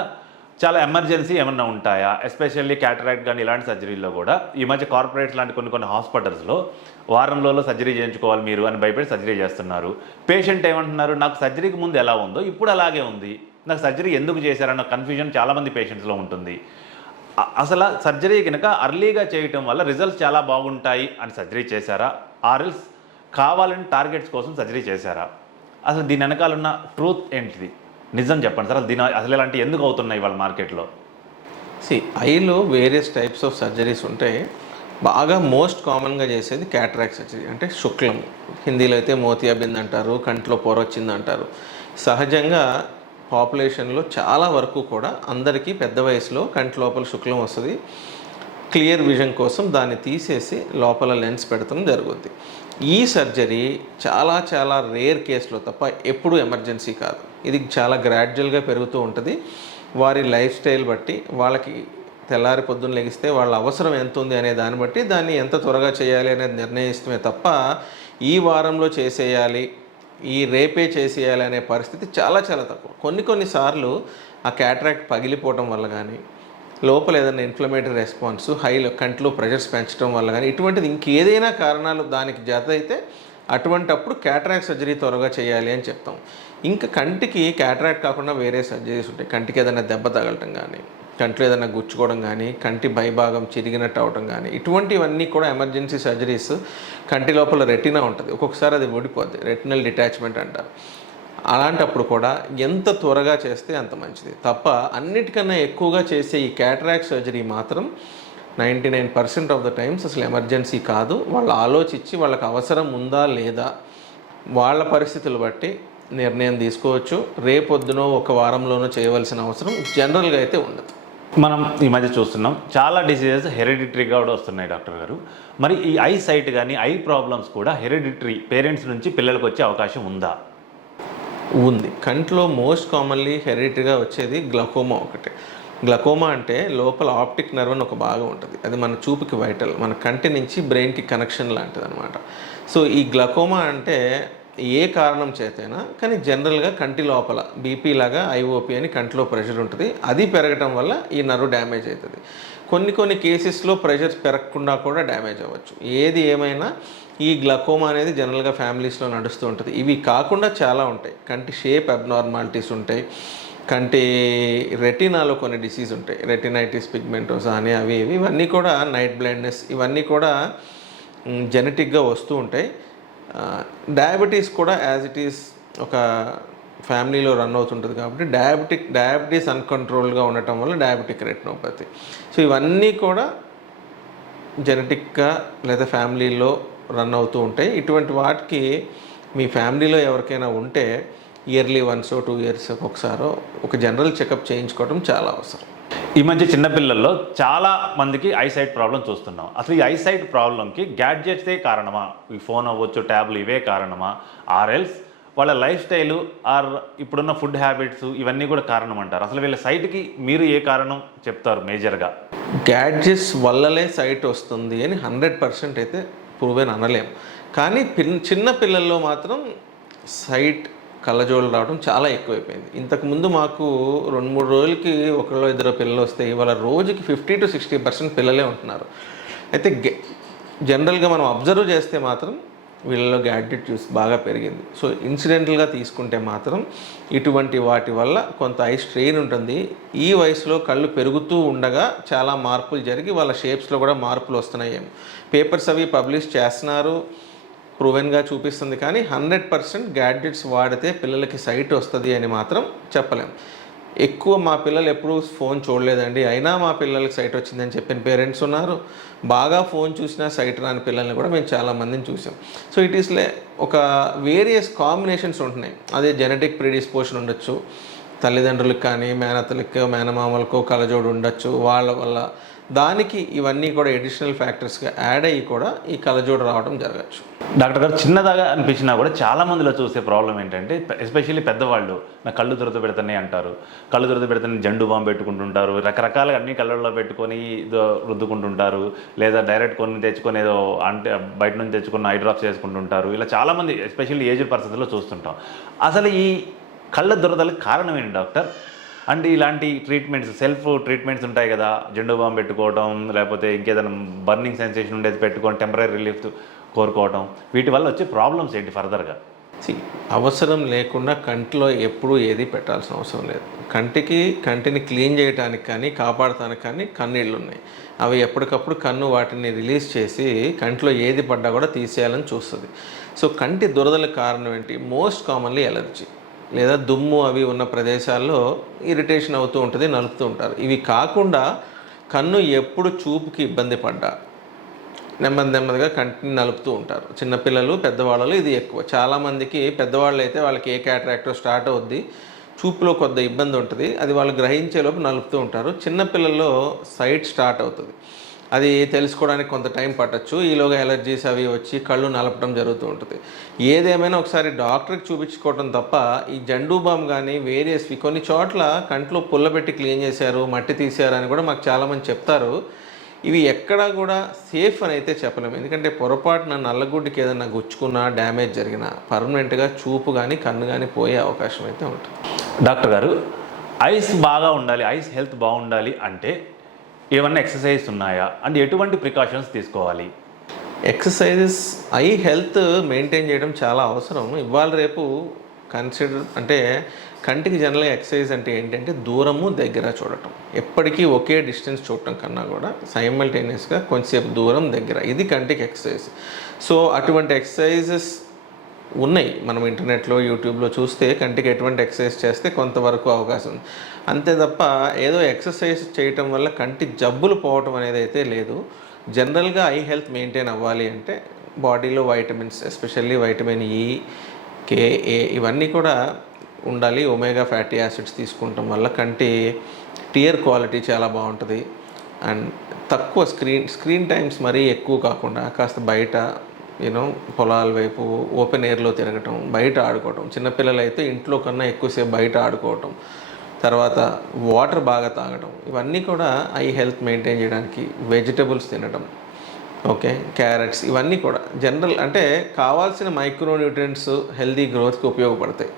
చాలా ఎమర్జెన్సీ ఏమన్నా ఉంటాయా? ఎస్పెషల్లీ క్యాటరాక్ట్ కానీ ఇలాంటి సర్జరీలో కూడా ఈ మధ్య కార్పొరేట్స్ లాంటి కొన్ని హాస్పిటల్స్లో వారంలో సర్జరీ చేయించుకోవాలి మీరు అని భయపడి సర్జరీ చేస్తున్నారు. పేషెంట్ ఏమంటున్నారు, నాకు సర్జరీకి ముందు ఎలా ఉందో ఇప్పుడు అలాగే ఉంది, నాకు సర్జరీ ఎందుకు చేశారన్న కన్ఫ్యూజన్ చాలామంది పేషెంట్స్లో ఉంటుంది. అసలు సర్జరీ కనుక అర్లీగా చేయటం వల్ల రిజల్ట్స్ చాలా బాగుంటాయి అని సర్జరీ చేశారా, ఆర్ఎల్స్ కావాలని టార్గెట్స్ కోసం సర్జరీ చేశారా? అసలు దీని వెనకాల ఉన్న ట్రూత్ ఏంటిది, నిజం చెప్పండి సార్. అసలు ఇలాంటివి ఎందుకు అవుతున్నాయి వాళ్ళ మార్కెట్లో? ఐలో వేరియస్ టైప్స్ ఆఫ్ సర్జరీస్ ఉంటాయి. బాగా మోస్ట్ కామన్గా చేసేది క్యాటరాక్ట్ సర్జరీ, అంటే శుక్లం, హిందీలో అయితే మోతియాబింద్ అంటారు, కంట్లో పొర వచ్చింది అంటారు. సహజంగా పాపులేషన్లో చాలా వరకు కూడా అందరికీ పెద్ద వయసులో కంటి లోపల శుక్లం వస్తుంది. క్లియర్ విజన్ కోసం దాన్ని తీసేసి లోపల లెన్స్ పెడతాం జరుగుద్ది. ఈ సర్జరీ చాలా చాలా రేర్ కేసులో తప్ప ఎప్పుడు ఎమర్జెన్సీ కాదు. ఇది చాలా గ్రాడ్యువల్గా పెరుగుతూ ఉంటుంది. వారి లైఫ్ స్టైల్ బట్టి, వాళ్ళకి తెల్లారి పొద్దున్న లెగిస్తే వాళ్ళ అవసరం ఎంత ఉంది అనే దాన్ని బట్టి దాన్ని ఎంత త్వరగా చేయాలి అనేది నిర్ణయిస్తమే తప్ప ఈ వారంలో చేసేయాలి, ఈ రేపే చేసేయాలి అనే పరిస్థితి చాలా చాలా తక్కువ. కొన్నిసార్లు ఆ క్యాటరాక్ట్ పగిలిపోవటం వల్ల కానీ, లోపల ఏదైనా ఇన్ఫ్లమేటరీ రెస్పాన్స్, హైలో కంట్లో ప్రెషర్స్ పెంచడం వల్ల కానీ, ఇటువంటిది ఇంకేదైనా కారణాలు దానికి జత అయితే అటువంటప్పుడు క్యాటరాక్ట్ సర్జరీ త్వరగా చేయాలి అని చెప్తాం. ఇంకా కంటికి క్యాటరాక్ట్ కాకుండా వేరే సర్జరీస్ ఉంటాయి. కంటికి ఏదైనా దెబ్బ తగలటం కానీ, కంట్లో ఏదైనా గుచ్చుకోవడం కానీ, కంటి పైభాగం చిరిగినట్టు అవడం కానీ, ఇటువంటివన్నీ కూడా ఎమర్జెన్సీ సర్జరీస్. కంటి లోపల రెటినా ఉంటుంది, ఒక్కొక్కసారి అది ఊడిపోద్ది, రెటినల్ డిటాచ్మెంట్ అంటారు. అలాంటప్పుడు కూడా ఎంత త్వరగా చేస్తే అంత మంచిది తప్ప అన్నిటికన్నా ఎక్కువగా చేసే ఈ క్యాటరాక్ట్ సర్జరీ మాత్రం 99% ఆఫ్ ద టైమ్స్ అసలు ఎమర్జెన్సీ కాదు. వాళ్ళు ఆలోచించి వాళ్ళకి అవసరం ఉందా లేదా వాళ్ళ పరిస్థితులు బట్టి నిర్ణయం తీసుకోవచ్చు. రేపొద్దునో ఒక వారంలోనో చేయవలసిన అవసరం జనరల్గా అయితే ఉండదు. మనం ఈ మధ్య చూస్తున్నాం చాలా డిసీజెస్ హెరిడిటరీగా కూడా వస్తున్నాయి డాక్టర్ గారు. మరి ఈ ఐ సైట్ కానీ ఐ ప్రాబ్లమ్స్ కూడా హెరిడిటరీ పేరెంట్స్ నుంచి పిల్లలకు వచ్చే అవకాశం ఉందా? ఉంది. కంట్లో మోస్ట్ కామన్లీ హెరిడిటరీగా వచ్చేది గ్లకోమా ఒకటే. గ్లకోమా అంటే లోపల ఆప్టిక్ నర్వ్ అని ఒక భాగం ఉంటుంది, అది మన చూపుకి వైటల్, మన కంటి నుంచి బ్రెయిన్కి కనెక్షన్ లాంటిది అనమాట. సో ఈ గ్లకోమా అంటే ఏ కారణం చేతైనా కానీ జనరల్గా కంటి లోపల బీపీ లాగా ఐఓపీ అని కంటిలో ప్రెషర్ ఉంటుంది, అది పెరగటం వల్ల ఈ నర్వ్ డ్యామేజ్ అవుతుంది. కొన్ని కేసెస్లో ప్రెషర్స్ పెరగకుండా కూడా డ్యామేజ్ అవ్వచ్చు. ఏది ఏమైనా ఈ గ్లకోమా అనేది జనరల్గా ఫ్యామిలీస్లో నడుస్తూ ఉంటుంది. ఇవి కాకుండా చాలా ఉంటాయి. కంటి షేప్ అబ్నార్మాలిటీస్ ఉంటాయి, కంటి రెటినాలో కొన్ని డిసీజ్ ఉంటాయి, రెటినైటిస్ పిగ్మెంటోసా అని అవి ఇవన్నీ కూడా, నైట్ బ్లైండ్నెస్, ఇవన్నీ కూడా జెనెటిక్గా వస్తూ ఉంటాయి. డయాబెటీస్ కూడా యాజ్ ఇట్ ఈస్ ఒక ఫ్యామిలీలో రన్ అవుతుంటుంది కాబట్టి డయాబెటీస్ అన్కంట్రోల్గా ఉండటం వల్ల డయాబెటిక్ రెటినోపతి. సో ఇవన్నీ కూడా జెనెటిక్గా లేదా ఫ్యామిలీలో రన్ అవుతూ ఉంటాయి. ఇటువంటి వాటికి మీ ఫ్యామిలీలో ఎవరికైనా ఉంటే ఇయర్లీ వన్స్ 2 years ఒకసారో ఒక జనరల్ చెకప్ చేయించుకోవడం చాలా అవసరం. ఈ మధ్య చిన్నపిల్లల్లో చాలా మందికి ఐసైట్ ప్రాబ్లం చూస్తున్నాం. అసలు ఈ ఐసైట్ ప్రాబ్లంకి గ్యాడ్జెట్సే కారణమా? ఈ ఫోన్ అవ్వచ్చు, ట్యాబ్లు ఇవే కారణమా? ఆర్ఎల్స్ వాళ్ళ లైఫ్ స్టైలు ఆర్ ఇప్పుడున్న ఫుడ్ హ్యాబిట్స్ ఇవన్నీ కూడా కారణం అంటారు? అసలు వీళ్ళ సైట్కి మీరు ఏ కారణం చెప్తారు మేజర్గా? గ్యాడ్జెట్స్ వల్లనే సైట్ వస్తుంది అని 100% అయితే ప్రూవెన్ అనలేం. కానీ చిన్న పిల్లల్లో మాత్రం సైట్ కళ్ళజోళ్ళు రావడం చాలా ఎక్కువైపోయింది. ఇంతకుముందు మాకు 2-3 రోజులకి ఒకళ్ళో ఇద్దరు పిల్లలు వస్తే ఇవాళ రోజుకి 50 to 60% పిల్లలే ఉంటున్నారు. అయితే జనరల్గా మనం అబ్జర్వ్ చేస్తే మాత్రం వీళ్ళలో గ్యాడ్జెట్ యూస్ బాగా పెరిగింది. సో ఇన్సిడెంటల్గా తీసుకుంటే మాత్రం ఇటువంటి వాటి వల్ల కొంత ఐ స్ట్రెయిన్ ఉంటుంది. ఈ వయసులో కళ్ళు పెరుగుతూ ఉండగా చాలా మార్పులు జరిగి వాళ్ళ షేప్స్లో కూడా మార్పులు వస్తున్నాయి. పేపర్స్ అవి పబ్లిష్ చేస్తున్నారు, ప్రూవెన్గా చూపిస్తుంది. కానీ 100% గ్యాడ్జెట్స్ వాడితే పిల్లలకి సైట్ వస్తుంది అని మాత్రం చెప్పలేం. ఎక్కువ మా పిల్లలు ఎప్పుడూ ఫోన్ చూడలేదండి, అయినా మా పిల్లలకి సైట్ వచ్చిందని చెప్పిన పేరెంట్స్ ఉన్నారు. బాగా ఫోన్ చూసినా సైట్ రాని పిల్లల్ని కూడా మేము చాలామందిని చూసాం. సో ఇట్ ఈస్ ఒక వేరియస్ కాంబినేషన్స్ ఉంటున్నాయి. అదే జెనెటిక్ ప్రిడిస్పోషన్ ఉండొచ్చు, తల్లిదండ్రులకు కానీ మేనత్తలకు మేనమామలకు కళ్ళజోడు ఉండొచ్చు, వాళ్ళ వల్ల దానికి ఇవన్నీ కూడా ఎడిషనల్ ఫ్యాక్టర్స్గా యాడ్ అయ్యి కూడా ఈ కళ్ళజోడు రావడం జరగచ్చు. డాక్టర్ గారు, చిన్నదాగా అనిపించినా కూడా చాలా మందిలో చూసే ప్రాబ్లం ఏంటంటే, ఎస్పెషల్లీ పెద్దవాళ్ళు నా కళ్ళు దురద పెడుతున్నాయి అంటారు. కళ్ళు దురద పెడుతున్న జండు బాంబు పెట్టుకుంటుంటారు, రకరకాలుగా అన్ని కళ్ళల్లో పెట్టుకొని రుద్దుకుంటుంటారు, లేదా డైరెక్ట్ కొన్ని తెచ్చుకొని ఏదో అంటే బయట నుంచి తెచ్చుకున్న ఐ డ్రాప్స్ చేసుకుంటుంటారు. ఇలా చాలామంది ఎస్పెషల్లీ ఏజ్డ్ పర్సన్స్లో చూస్తుంటాం. అసలు ఈ కళ్ళ దురదలకు కారణం ఏంటి డాక్టర్? అండ్ ఇలాంటి ట్రీట్మెంట్స్, సెల్ఫ్ ట్రీట్మెంట్స్ ఉంటాయి కదా, జెండు బాంబు పెట్టుకోవడం, లేకపోతే ఇంకేదైనా బర్నింగ్ సెన్సేషన్ ఉండేది పెట్టుకొని టెంపరీ రిలీఫ్ కోరుకోవడం, వీటి వల్ల వచ్చే ప్రాబ్లమ్స్ ఏంటి ఫర్దర్గా? అవసరం లేకుండా కంటిలో ఎప్పుడూ ఏది పెట్టాల్సిన అవసరం లేదు. కంటిని క్లీన్ చేయడానికి కానీ కాపాడటానికి కానీ కన్నీళ్ళు ఉన్నాయి. అవి ఎప్పటికప్పుడు కన్ను వాటిని రిలీజ్ చేసి కంటిలో ఏది పడ్డా కూడా తీసేయాలని చూస్తుంది. సో కంటి దురదలకు కారణం ఏంటి? మోస్ట్ కామన్లీ ఎలర్జీ లేదా దుమ్ము అవి ఉన్న ప్రదేశాల్లో ఇరిటేషన్ అవుతూ ఉంటుంది, నలుపుతూ ఉంటారు. ఇవి కాకుండా కన్ను ఎప్పుడు చూపుకి ఇబ్బంది పడ్డా నెమ్మదిగా కంటిని నలుపుతూ ఉంటారు. చిన్నపిల్లలు, పెద్దవాళ్ళు ఇది ఎక్కువ. చాలామందికి పెద్దవాళ్ళు అయితే వాళ్ళకి ఏ క్యాటరాక్టో స్టార్ట్ అవుద్ది, చూపులో కొద్ది ఇబ్బంది ఉంటుంది, అది వాళ్ళు గ్రహించేలోపు నలుపుతూ ఉంటారు. చిన్నపిల్లల్లో సైట్ స్టార్ట్ అవుతుంది, అది తెలుసుకోవడానికి కొంత టైం పట్టచ్చు. ఈలోగా ఎలర్జీస్ అవి వచ్చి కళ్ళు నలపడం జరుగుతూ ఉంటుంది. ఏదేమైనా ఒకసారి డాక్టర్కి చూపించుకోవటం తప్ప ఈ జండు బామ్ కానీ వేరియస్వి కొన్ని చోట్ల కంట్లో పుల్లబెట్టి క్లీన్ చేశారు, మట్టి తీశారు అని కూడా మాకు చాలామంది చెప్తారు. ఇవి ఎక్కడా కూడా సేఫ్ అని అయితే చెప్పలేము. ఎందుకంటే పొరపాటున నల్లగుడ్డికి ఏదైనా గుచ్చుకున్నా, డ్యామేజ్ జరిగినా పర్మనెంట్గా చూపు కానీ కన్ను కానీ పోయే అవకాశం అయితే ఉంటుంది. డాక్టర్ గారు, ఐస్ బాగా ఉండాలి, ఐస్ హెల్త్ బాగుండాలి అంటే ఏమన్నా ఎక్సర్సైజ్ ఉన్నాయా? అండ్ ఎటువంటి ప్రికాషన్స్ తీసుకోవాలి? ఎక్సర్సైజెస్ ఐ హెల్త్ మెయింటైన్ చేయడం చాలా అవసరం. ఇవాళ రేపు అంటే కంటికి జనరల్గా ఎక్సర్సైజ్ అంటే ఏంటంటే దూరము దగ్గర చూడటం, ఎప్పటికీ ఒకే డిస్టెన్స్ చూడటం కన్నా కూడా సైమల్టేనియస్గా కొంచెంసేపు దూరం దగ్గర, ఇది కంటికి ఎక్సర్సైజ్. సో అటువంటి ఎక్సర్సైజెస్ ఉన్నాయి. మనం ఇంటర్నెట్లో యూట్యూబ్లో చూస్తే కంటికి ఎటువంటి ఎక్సర్సైజ్ చేస్తే కొంతవరకు అవకాశం ఉంది. అంతే తప్ప ఏదో ఎక్సర్సైజ్ చేయటం వల్ల కంటి జబ్బులు పోవటం అనేది అయితే లేదు. జనరల్గా ఐ హెల్త్ మెయింటైన్ అవ్వాలి అంటే బాడీలో వైటమిన్స్, ఎస్పెషల్లీ వైటమిన్ ఈ, కే, ఏ ఇవన్నీ కూడా ఉండాలి. ఒమేగా ఫ్యాటీ యాసిడ్స్ తీసుకుంటాం వల్ల కంటి టియర్ క్వాలిటీ చాలా బాగుంటుంది. అండ్ తక్కువ స్క్రీన్ టైమ్స్ మరీ ఎక్కువ కాకుండా కాస్త బయట పొలాల వైపు ఓపెన్ ఎయిర్లో తిరగటం, బయట ఆడుకోవటం, చిన్నపిల్లలు అయితే ఇంట్లో కన్నా ఎక్కువసేపు బయట ఆడుకోవటం, తర్వాత వాటర్ బాగా తాగటం, ఇవన్నీ కూడా ఐ హెల్త్ మెయింటైన్ చేయడానికి. వెజిటబుల్స్ తినడం, ఓకే, క్యారెట్స్, ఇవన్నీ కూడా జనరల్ అంటే కావాల్సిన మైక్రోన్యూట్రియంట్స్ హెల్దీ గ్రోత్కి ఉపయోగపడతాయి.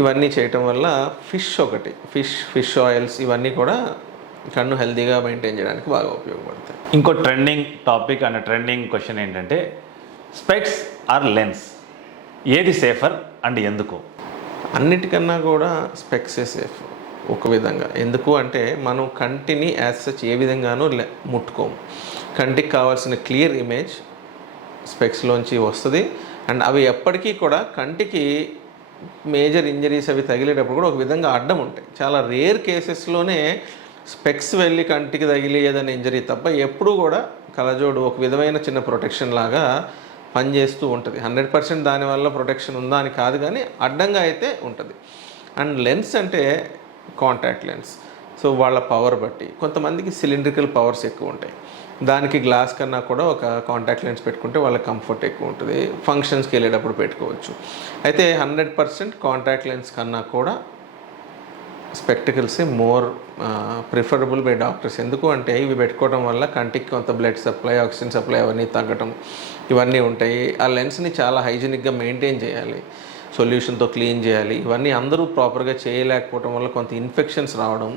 ఇవన్నీ చేయటం వల్ల ఫిష్ ఆయిల్స్ ఇవన్నీ కూడా కన్ను హెల్తీగా మెయింటైన్ చేయడానికి బాగా ఉపయోగపడతాయి. ఇంకో trending topic and trending question ఏంటంటే, స్పెక్స్ ఆర్ లెన్స్, ఏది సేఫర్ అండ్ ఎందుకు? అన్నిటికన్నా కూడా స్పెక్సే సేఫ్ ఒక విధంగా. ఎందుకు అంటే మనం కంటిని యాజ్ సచ్ ఏ విధంగానూ ముట్టుకోము. కంటికి కావాల్సిన క్లియర్ ఇమేజ్ స్పెక్స్లోంచి వస్తుంది. అండ్ అవి ఎప్పటికీ కూడా కంటికి మేజర్ ఇంజరీస్ అవి తగిలేటప్పుడు కూడా ఒక విధంగా అడ్డం ఉంటాయి. చాలా రేర్ కేసెస్లోనే స్పెక్స్ వెళ్ళి కంటికి తగిలి ఏదైనా ఇంజరీ తప్ప ఎప్పుడూ కూడా కళ్ళజోడు ఒక విధమైన చిన్న ప్రొటెక్షన్ లాగా పనిచేస్తూ ఉంటుంది. 100% దానివల్ల ప్రొటెక్షన్ ఉందా అని కాదు, కానీ అడ్డంగా అయితే ఉంటుంది. అండ్ లెన్స్ అంటే కాంటాక్ట్ లెన్స్. సో వాళ్ళ పవర్ బట్టి కొంతమందికి సిలిండ్రికల్ పవర్స్ ఎక్కువ ఉంటాయి, దానికి గ్లాస్ కన్నా కూడా ఒక కాంటాక్ట్ లెన్స్ పెట్టుకుంటే వాళ్ళ కంఫర్ట్ ఎక్కువ ఉంటుంది, ఫంక్షన్స్కి వెళ్ళేటప్పుడు పెట్టుకోవచ్చు. అయితే 100% కాంటాక్ట్ లెన్స్ కన్నా కూడా స్పెక్టికల్సే మోర్ ప్రిఫరబుల్ బై డాక్టర్స్. ఎందుకు అంటే ఇవి పెట్టుకోవడం వల్ల కంటికి కొంత బ్లడ్ సప్లై, ఆక్సిజన్ సప్లై అవన్నీ తగ్గటం ఇవన్నీ ఉంటాయి. ఆ లెన్స్ని చాలా హైజీనిక్గా మెయింటైన్ చేయాలి, సొల్యూషన్తో క్లీన్ చేయాలి. ఇవన్నీ అందరూ ప్రాపర్గా చేయలేకపోవడం వల్ల కొంత ఇన్ఫెక్షన్స్ రావడం,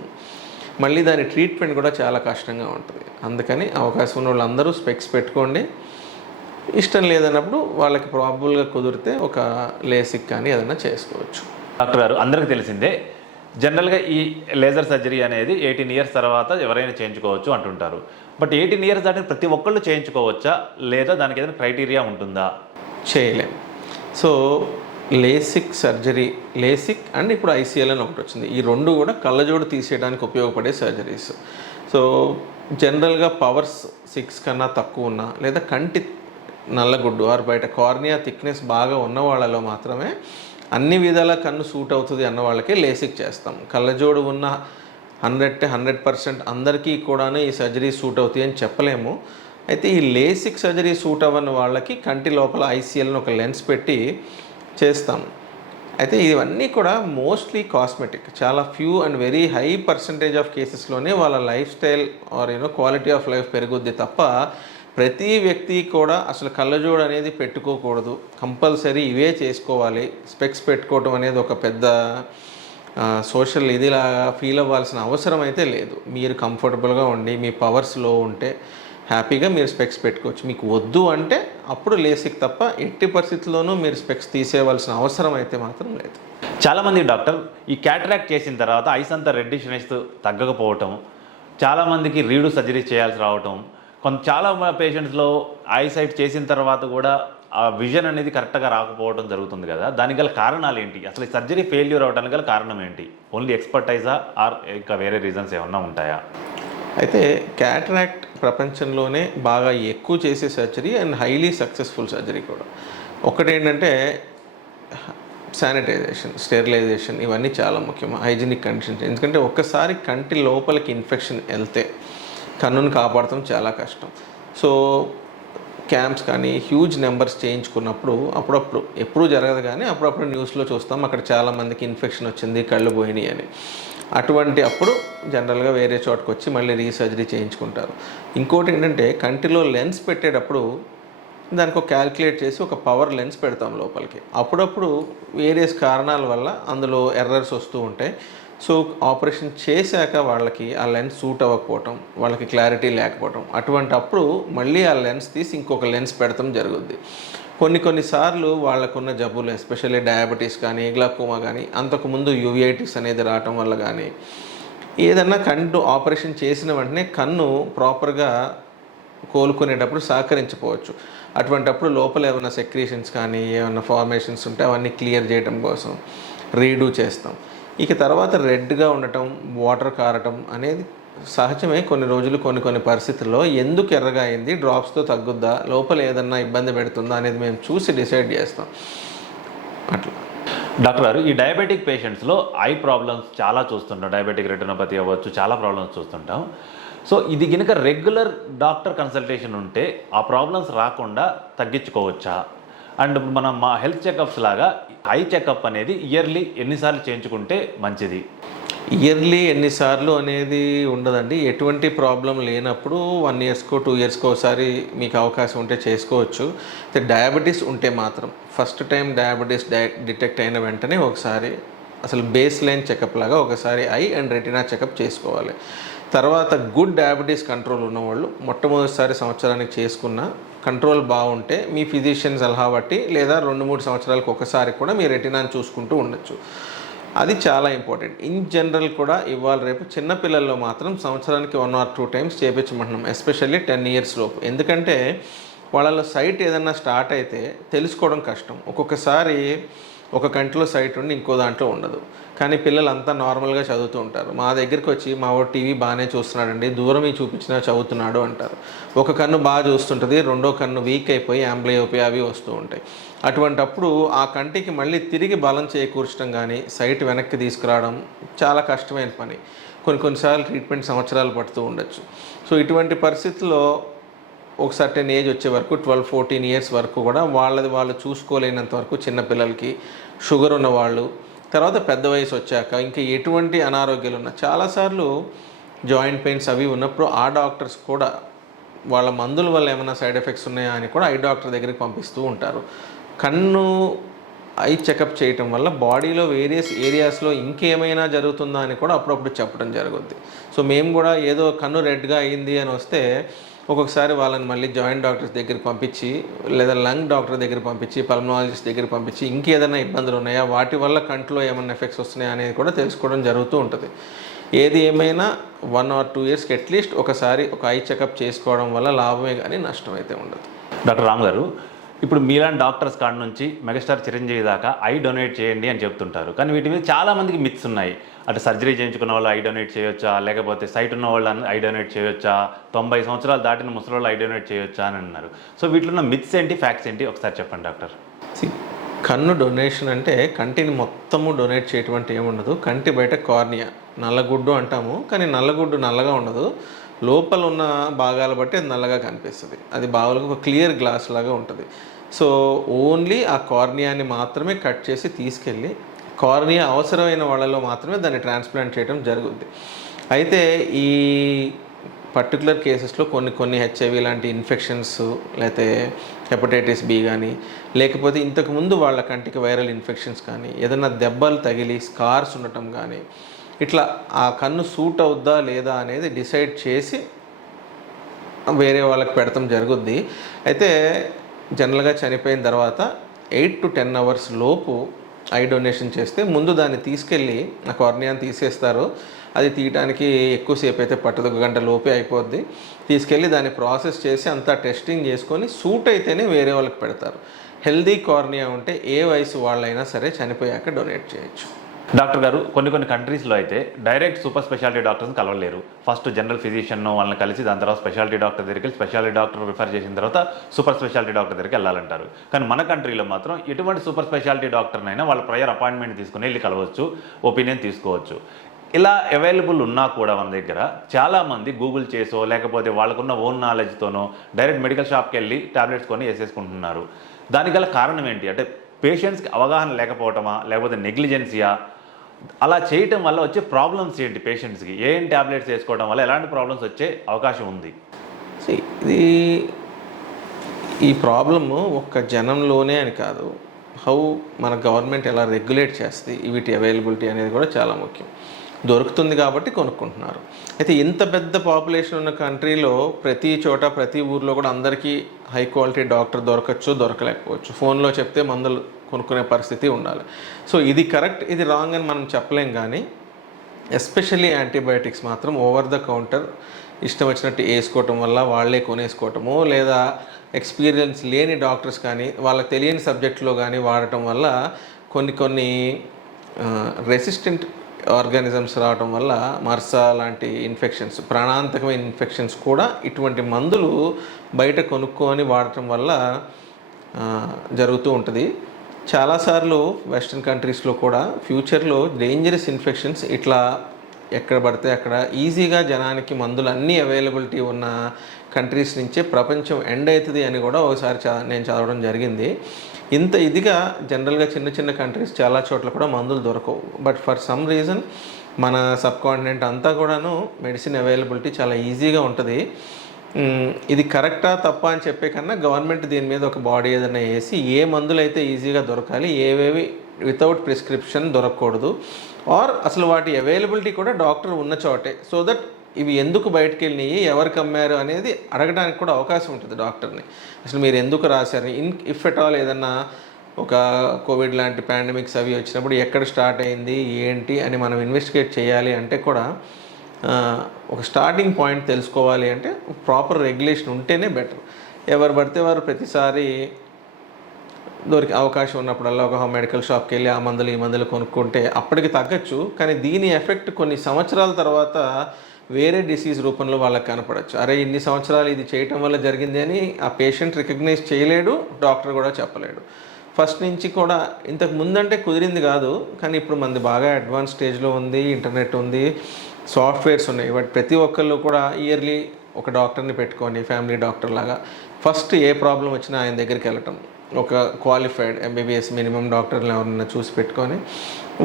మళ్ళీ దాని ట్రీట్మెంట్ కూడా చాలా కష్టంగా ఉంటుంది. అందుకని అవకాశం ఉన్న వాళ్ళందరూ స్పెక్స్ పెట్టుకోండి. ఇష్టం లేదన్నప్పుడు వాళ్ళకి ప్రాబబుల్గా కుదిరితే ఒక లేసిక్ కానీ ఏదైనా చేసుకోవచ్చు. డాక్టర్ గారు, అందరికీ తెలిసిందే జనరల్గా ఈ లేజర్ సర్జరీ అనేది 18 ఇయర్స్ తర్వాత ఎవరైనా చేయించుకోవచ్చు అంటుంటారు. బట్ 18 ఇయర్స్ దాటి ప్రతి ఒక్కళ్ళు చేయించుకోవచ్చా, లేదా దానికి ఏదైనా క్రైటీరియా ఉంటుందా? చేయలేం. So LASIK surgery, LASIK and ఇప్పుడు ఐసీఎల్ అని ఒకటి వచ్చింది, ఈ రెండు కూడా కళ్ళజోడు తీసేయడానికి ఉపయోగపడే సర్జరీస్. సో జనరల్గా పవర్స్ 6 కన్నా తక్కువ ఉన్నా లేదా కంటి నల్లగుడ్డు ఆర్ బయట కార్నియా థిక్నెస్ బాగా ఉన్న వాళ్ళలో మాత్రమే అన్ని విధాల కన్ను సూట్ అవుతుంది అన్న వాళ్ళకే లేసిక్ చేస్తాం. కళ్ళజోడు ఉన్న 100% అందరికీ కూడాను ఈ సర్జరీ సూట్ అవుతాయి అని చెప్పలేము. అయితే ఈ లేసిక్ సర్జరీ సూట్ అవ్వని వాళ్ళకి కంటి లోపల ఐసీఎల్ని ఒక లెన్స్ పెట్టి చేస్తాం. అయితే ఇవన్నీ కూడా మోస్ట్లీ కాస్మెటిక్. చాలా few and very high percentage of కేసెస్లోనే వాళ్ళ life style or quality of life పెరుగుద్ది తప్ప ప్రతి వ్యక్తి కూడా అసలు కళ్ళజోడు అనేది పెట్టుకోకూడదు, కంపల్సరీ ఇవే చేసుకోవాలి, స్పెక్స్ పెట్టుకోవటం అనేది ఒక పెద్ద సోషల్ ఇదిలాగా ఫీల్ అవ్వాల్సిన అవసరం అయితే లేదు. మీరు కంఫర్టబుల్గా ఉండి మీ పవర్స్ లో ఉంటే హ్యాపీగా మీరు స్పెక్స్ పెట్టుకోవచ్చు. మీకు వద్దు అంటే అప్పుడు లేసిక్ తప్ప ఎట్టి పరిస్థితుల్లోనూ మీరు స్పెక్స్ తీసేయవలసిన అవసరం అయితే మాత్రం లేదు. చాలామంది డాక్టర్ ఈ క్యాటరాక్ట్ చేసిన తర్వాత ఐస్ అంతా రెడ్డిష్నెస్ తగ్గకపోవటం, చాలామందికి రీడు సర్జరీ చేయాల్సి రావటం, చాలా పేషెంట్స్లో ఐసైట్ చేసిన తర్వాత కూడా ఆ విజన్ అనేది కరెక్ట్గా రాకపోవడం జరుగుతుంది కదా. దానికి గల కారణాలు ఏంటి? అసలు ఈ సర్జరీ ఫెయిల్యూర్ అవడానికి గల కారణం ఏంటి? ఓన్లీ ఎక్స్పర్టైజా ఆర్ ఇంకా వేరే రీజన్స్ ఏమన్నా ఉంటాయా? అయితే క్యాటరాక్ట్ ప్రపంచంలోనే బాగా ఎక్కువ చేసే surgery and highly successful surgery కూడా. ఒకటేంటంటే శానిటైజేషన్, స్టెరిలైజేషన్, ఇవన్నీ చాలా ముఖ్యం. Hygienic conditions. ఎందుకంటే ఒక్కసారి కంటి లోపలికి ఇన్ఫెక్షన్ వెళ్తే కన్నును కాపాడటం చాలా కష్టం. సో క్యాంప్స్ కానీ హ్యూజ్ నెంబర్స్ చేయించుకున్నప్పుడు అప్పుడప్పుడు, ఎప్పుడూ జరగదు కానీ అప్పుడప్పుడు న్యూస్లో చూస్తాం అక్కడ చాలామందికి ఇన్ఫెక్షన్ వచ్చింది, కళ్ళు పోయినాయి అని. అటువంటి అప్పుడు జనరల్గా వేరే చోటుకు వచ్చి మళ్ళీ రీసర్జరీ చేయించుకుంటారు. ఇంకోటి ఏంటంటే కంటిలో లెన్స్ పెట్టేటప్పుడు దానికి ఒక క్యాల్కులేట్ చేసి ఒక పవర్ లెన్స్ పెడతాం లోపలికి. అప్పుడప్పుడు వేరియస్ కారణాల వల్ల అందులో ఎర్రర్స్ వస్తూ ఉంటాయి. సో ఆపరేషన్ చేశాక వాళ్ళకి ఆ లెన్స్ సూట్ అవ్వకపోవటం, వాళ్ళకి క్లారిటీ లేకపోవటం, అటువంటి అప్పుడు మళ్ళీ ఆ లెన్స్ తీసి ఇంకొక లెన్స్ పెడతాం జరుగుద్ది. కొన్నిసార్లు వాళ్ళకున్న జబ్బులు, ఎస్పెషల్లీ డయాబెటీస్ కానీ గ్లాకోమా కానీ, అంతకుముందు యూవిఐటిస్ అనేది రావటం వల్ల కానీ, ఏదన్నా కన్ను ఆపరేషన్ చేసిన వెంటనే కన్ను ప్రాపర్గా కోలుకునేటప్పుడు సహకరించకపోవచ్చు. అటువంటప్పుడు లోపల ఏమైనా సెక్రీషన్స్ కానీ ఏమైనా ఫార్మేషన్స్ ఉంటే అవన్నీ క్లియర్ చేయడం కోసం రీడూ చేస్తాం. ఇక తర్వాత రెడ్గా ఉండటం, వాటర్ కారటం అనేది సహజమే. కొన్ని రోజులు కొన్ని పరిస్థితుల్లో ఎందుకు ఎర్రగా అయింది, డ్రాప్స్తో తగ్గుద్దా, లోపల ఏదన్నా ఇబ్బంది పెడుతుందా అనేది మేము చూసి డిసైడ్ చేస్తాం. అట్లా డాక్టర్ గారు, ఈ డయాబెటిక్ పేషెంట్స్లో ఐ ప్రాబ్లమ్స్ చాలా చూస్తుంటాం. డయాబెటిక్ రెటినోపతి అవ్వచ్చు, చాలా ప్రాబ్లమ్స్ చూస్తుంటాం. సో ఇది కనుక రెగ్యులర్ డాక్టర్ కన్సల్టేషన్ ఉంటే ఆ ప్రాబ్లమ్స్ రాకుండా తగ్గించుకోవచ్చా? అండ్ మనం మా హెల్త్ చెకప్స్ లాగా ఐ చెకప్ అనేది ఇయర్లీ ఎన్నిసార్లు చేయించుకుంటే మంచిది? ఇయర్లీ ఎన్నిసార్లు అనేది ఉండదండి. ఎటువంటి ప్రాబ్లం లేనప్పుడు 1 ఇయర్స్కో 2 ఇయర్స్కో ఒకసారి మీకు అవకాశం ఉంటే చేసుకోవచ్చు. డయాబెటీస్ ఉంటే మాత్రం ఫస్ట్ టైం డయాబెటీస్ డిటెక్ట్ అయిన వెంటనే ఒకసారి అసలు బేస్ లైన్ చెకప్ లాగా ఒకసారి ఐ అండ్ రెటినా చెకప్ చేసుకోవాలి. తర్వాత గుడ్ డయాబెటీస్ కంట్రోల్ ఉన్నవాళ్ళు మొట్టమొదటిసారి సంవత్సరానికి చేసుకున్న కంట్రోల్ బాగుంటే మీ ఫిజిషియన్ సలహా బట్టి లేదా 2-3 సంవత్సరాలకు ఒకసారి కూడా మీ రెటినాని చూసుకుంటూ ఉండొచ్చు. అది చాలా ఇంపార్టెంట్. ఇన్ జనరల్ కూడా ఇవాళ రేపు చిన్నపిల్లల్లో మాత్రం సంవత్సరానికి 1 or 2 times చేయించమంటున్నాం, ఎస్పెషల్లీ 10 years లోపు. ఎందుకంటే వాళ్ళలో సైట్ ఏదన్నా స్టార్ట్ అయితే తెలుసుకోవడం కష్టం. ఒక్కొక్కసారి ఒక కంటిలో సైట్ ఉండి ఇంకో దాంట్లో ఉండదు. కానీ పిల్లలంతా నార్మల్గా చదువుతూ ఉంటారు. మా దగ్గరికి వచ్చి మా వాడు టీవీ బాగానే చూస్తున్నాడండి, దూరం చూపించినా చదువుతున్నాడు అంటారు. ఒక కన్ను బాగా చూస్తుంటుంది, రెండో కన్ను వీక్ అయిపోయి యాంబ్లియోపియా అవి వస్తూ ఉంటాయి. అటువంటప్పుడు ఆ కంటికి మళ్ళీ తిరిగి బలం చేకూర్చడం కానీ సైట్ వెనక్కి తీసుకురావడం చాలా కష్టమైన పని. కొన్నిసార్లు ట్రీట్మెంట్ సంవత్సరాలు పడుతూ ఉండొచ్చు. సో ఇటువంటి పరిస్థితుల్లో ఒక సర్టెన్ ఏజ్ వచ్చే వరకు 12-14 years వరకు కూడా వాళ్ళు చూసుకోలేనంత వరకు చిన్నపిల్లలకి, షుగర్ ఉన్నవాళ్ళు, తర్వాత పెద్ద వయసు వచ్చాక ఇంకా ఎటువంటి అనారోగ్యాలు ఉన్నా, చాలాసార్లు జాయింట్ పెయిన్స్ అవి ఉన్నప్పుడు ఆ డాక్టర్స్ కూడా వాళ్ళ మందుల వల్ల ఏమైనా సైడ్ ఎఫెక్ట్స్ ఉన్నాయా అని కూడా ఐ డాక్టర్ దగ్గరికి పంపిస్తూ ఉంటారు. కన్ను ఐ చెకప్ చేయటం వల్ల బాడీలో వేరియస్ ఏరియాస్లో ఇంకేమైనా జరుగుతుందా అని కూడా అప్పుడప్పుడు చెప్పడం జరుగుద్ది. సో మేము కూడా ఏదో కన్ను రెడ్గా అయింది అని వస్తే ఒక్కొక్కసారి వాళ్ళని మళ్ళీ జాయింట్ డాక్టర్స్ దగ్గరికి పంపించి లేదా లంగ్ డాక్టర్ దగ్గర పంపించి పల్మనాలజిస్ట్ దగ్గర పంపించి ఇంకేదైనా ఇబ్బందులు ఉన్నాయా, వాటి వల్ల కంట్లో ఏమైనా ఎఫెక్ట్స్ వస్తున్నాయా అనేది కూడా తెలుసుకోవడం జరుగుతూ ఉంటుంది. ఏది ఏమైనా 1 or 2 yearsకి అట్లీస్ట్ ఒకసారి ఒక ఐ చెకప్ చేసుకోవడం వల్ల లాభమే కానీ నష్టం అయితే ఉండదు. డాక్టర్ రామ్ గారు, ఇప్పుడు మీలాంటి డాక్టర్స్ కాడ నుంచి మెగాస్టార్ చిరంజీవి దాకా ఐ డొనేట్ చేయండి అని చెప్తుంటారు, కానీ వీటి మీద చాలా మందికి మిత్స్ ఉన్నాయి. అటు సర్జరీ చేయించుకున్న వాళ్ళు ఐ డొనేట్ చేయొచ్చా, లేకపోతే సైట్ ఉన్న వాళ్ళు ఐ డొనేట్ చేయొచ్చా, 90 సంవత్సరాలు దాటిన ముసలి వాళ్ళు ఐ డొనేట్ చేయొచ్చా అని అన్నారు. సో వీటిలో ఉన్న మిత్స్ ఏంటి, ఫ్యాక్ట్స్ ఏంటి, ఒకసారి చెప్పండి డాక్టర్. కన్ను డొనేషన్ అంటే కంటిని మొత్తము డొనేట్ చేయటం ఏముండదు. కంటి బయట కార్నియా, నల్లగుడ్డు అంటాము, కానీ నల్లగుడ్డు నల్లగా ఉండదు. లోపల ఉన్న భాగాలు బట్టి అది నల్లగా కనిపిస్తుంది. అది బాగా ఒక క్లియర్ గ్లాస్ లాగా ఉంటుంది. సో ఓన్లీ ఆ కార్నియాని మాత్రమే కట్ చేసి తీసుకెళ్ళి కార్నియా అవసరమైన వాళ్ళలో మాత్రమే దాన్ని ట్రాన్స్ప్లాంట్ చేయడం జరుగుద్ది. అయితే ఈ పర్టికులర్ కేసెస్లో కొన్ని హెచ్ఐవి లాంటి ఇన్ఫెక్షన్స్, లేకపోతే హెపటైటిస్ బి కానీ, లేకపోతే ఇంతకుముందు వాళ్ళ కంటికి వైరల్ ఇన్ఫెక్షన్స్ కానీ, ఏదైనా దెబ్బలు తగిలి స్కార్స్ ఉండటం కానీ, ఇట్లా ఆ కన్ను సూట్ అవుద్దా లేదా అనేది డిసైడ్ చేసి వేరే వాళ్ళకి పెడతాం జరుగుద్ది. అయితే జనరల్గా చనిపోయిన తర్వాత 8 to 10 hours లోపు ఐ డొనేషన్ చేస్తే ముందు దాన్ని తీసుకెళ్ళి ఆ కార్నియాని తీసేస్తారు. అది తీయడానికి ఎక్కువసేపు అయితే పట్టదు, 1 గంట లోపే అయిపోద్ది. తీసుకెళ్ళి దాన్ని ప్రాసెస్ చేసి అంతా టెస్టింగ్ చేసుకొని సూట్ అయితేనే వేరే వాళ్ళకి పెడతారు. హెల్దీ కార్నియా ఉంటే ఏ వయసు వాళ్ళైనా సరే చనిపోయాక డొనేట్ చేయొచ్చు. డాక్టర్ గారు, కొన్ని కంట్రీస్లో అయితే డైరెక్ట్ సూపర్ స్పెషాలిటీ డాక్టర్స్ని కలవలేరు. ఫస్ట్ జనరల్ ఫిజిషియన్ వాళ్ళని కలిసి దాని తర్వాత స్పెషాలిటీ డాక్టర్ దగ్గరికి వెళ్ళి స్పెషాలిటీ డాక్టర్ రిఫర్ చేసిన తర్వాత సూపర్ స్పెషాలిటీ డాక్టర్ దగ్గరికి వెళ్ళాలంటారు. కానీ మన కంట్రీలో మాత్రం ఎటువంటి సూపర్ స్పెషాలిటీ డాక్టర్నైనా వాళ్ళ ప్రయర్ అపాయింట్మెంట్ తీసుకుని వెళ్ళి కలవచ్చు, ఒపీనియన్ తీసుకోవచ్చు. ఇలా అవైలబుల్ ఉన్నా కూడా మన దగ్గర చాలామంది గూగుల్ చేసో లేకపోతే వాళ్ళకున్న ఓన్ నాలెడ్జ్తోనో డైరెక్ట్ మెడికల్ షాప్కి వెళ్ళి టాబ్లెట్స్ కొని వేసేసుకుంటున్నారు. దానికి గల కారణం ఏంటి? అంటే పేషెంట్స్కి అవగాహన లేకపోవటమా, లేకపోతే నెగ్లిజెన్సీయా? అలా చేయటం వల్ల వచ్చే ప్రాబ్లమ్స్ ఏంటి? పేషెంట్స్కి ఏం ట్యాబ్లెట్స్ వేసుకోవడం వల్ల ఎలాంటి ప్రాబ్లమ్స్ వచ్చే అవకాశం ఉంది? ఇది ఈ ప్రాబ్లము ఒక్క జనంలోనే అని కాదు, హౌ మన గవర్నమెంట్ ఎలా రెగ్యులేట్ చేస్తుంది వీటి అవైలబిలిటీ అనేది కూడా చాలా ముఖ్యం. దొరుకుతుంది కాబట్టి కొనుక్కుంటున్నారు. అయితే ఇంత పెద్ద పాపులేషన్ ఉన్న కంట్రీలో ప్రతి చోట ప్రతి ఊర్లో కూడా అందరికీ హై క్వాలిటీ డాక్టర్ దొరకచ్చు, దొరకలేకపోవచ్చు. ఫోన్లో చెప్తే మందులు కొనుక్కునే పరిస్థితి ఉండాలి. సో ఇది కరెక్ట్, ఇది రాంగ్ అని మనం చెప్పలేం. కానీ ఎస్పెషల్లీ యాంటీబయాటిక్స్ మాత్రం ఓవర్ ద కౌంటర్ ఇష్టం వచ్చినట్టు వేసుకోవటం వల్ల వాళ్ళే కొనేసుకోవటము, లేదా ఎక్స్పీరియన్స్ లేని డాక్టర్స్ కానీ వాళ్ళకి తెలియని సబ్జెక్ట్లో కానీ వాడటం వల్ల కొన్ని రెసిస్టెంట్ ఆర్గానిజమ్స్ రావడం వల్ల మర్సా లాంటి ఇన్ఫెక్షన్స్, ప్రాణాంతకమైన ఇన్ఫెక్షన్స్ కూడా ఇటువంటి మందులు బయట కొనుక్కొని వాడటం వల్ల జరుగుతూ ఉంటుంది. చాలాసార్లు వెస్ట్రన్ కంట్రీస్లో కూడా ఫ్యూచర్లో డేంజరస్ ఇన్ఫెక్షన్స్ ఇట్లా ఎక్కడ పడితే అక్కడ ఈజీగా జనానికి మందులు అన్నీ అవైలబిలిటీ ఉన్న కంట్రీస్ నుంచే ప్రపంచం ఎండ్ అవుతుంది అని కూడా ఒకసారి నేను చదవడం జరిగింది. ఇంత ఇదిగా జనరల్గా చిన్న కంట్రీస్ చాలా చోట్ల కూడా మందులు దొరకవు. బట్ ఫర్ సమ్ రీజన్ మన సబ్ కాంటినెంట్ అంతా కూడాను మెడిసిన్ అవైలబిలిటీ చాలా ఈజీగా ఉంటుంది. ఇది కరెక్టా తప్ప అని చెప్పే కన్నా గవర్నమెంట్ దీని మీద ఒక బాడీ ఏదైనా వేసి ఏ మందులు అయితే ఈజీగా దొరకాలి, ఏవేవి వితౌట్ ప్రిస్క్రిప్షన్ దొరకకూడదు, ఆర్ అసలు వాటి అవైలబిలిటీ కూడా డాక్టర్ ఉన్న చోటే, సో దట్ ఇవి ఎందుకు బయటకు వెళ్ళినాయి, ఎవరికి అమ్మారు అనేది అడగడానికి కూడా అవకాశం ఉంటుంది డాక్టర్ని. అసలు మీరు ఎందుకు రాశారు, ఇఫ్ ఎట్ ఆల్ ఏదన్నా ఒక కోవిడ్ లాంటి పాండమిక్స్ అవి వచ్చినప్పుడు ఎక్కడ స్టార్ట్ అయింది ఏంటి అని మనం ఇన్వెస్టిగేట్ చేయాలి అంటే కూడా ఒక స్టార్టింగ్ పాయింట్ తెలుసుకోవాలి అంటే ప్రాపర్ రెగ్యులేషన్ ఉంటేనే బెటర్. ఎవరు పడితే వారు ప్రతిసారి దొరికి అవకాశం ఉన్నప్పుడల్లా ఒక మెడికల్ షాప్కి వెళ్ళి ఆ మందులు ఈ మందులు కొనుక్కుంటే అప్పటికి తగ్గచ్చు. కానీ దీని ఎఫెక్ట్ కొన్ని సంవత్సరాల తర్వాత వేరే డిసీజ్ రూపంలో వాళ్ళకి కనపడచ్చు. అరే ఇన్ని సంవత్సరాలు ఇది చేయటం వల్ల జరిగింది అని ఆ పేషెంట్ రికగ్నైజ్ చేయలేడు, డాక్టర్ కూడా చెప్పలేడు. ఫస్ట్ నుంచి కూడా ఇంతకు ముందంటే కుదిరింది కాదు, కానీ ఇప్పుడు మనది బాగా అడ్వాన్స్ స్టేజ్లో ఉంది, ఇంటర్నెట్ ఉంది, సాఫ్ట్వేర్స్ ఉన్నాయి. బట్ ప్రతి ఒక్కళ్ళు కూడా ఇయర్లీ ఒక డాక్టర్ని పెట్టుకొని ఫ్యామిలీ డాక్టర్ లాగా ఫస్ట్ ఏ ప్రాబ్లం వచ్చినా ఆయన దగ్గరికి వెళ్ళటం, ఒక క్వాలిఫైడ్ ఎంబీబీఎస్ మినిమం డాక్టర్లు ఎవరన్నా చూసి పెట్టుకొని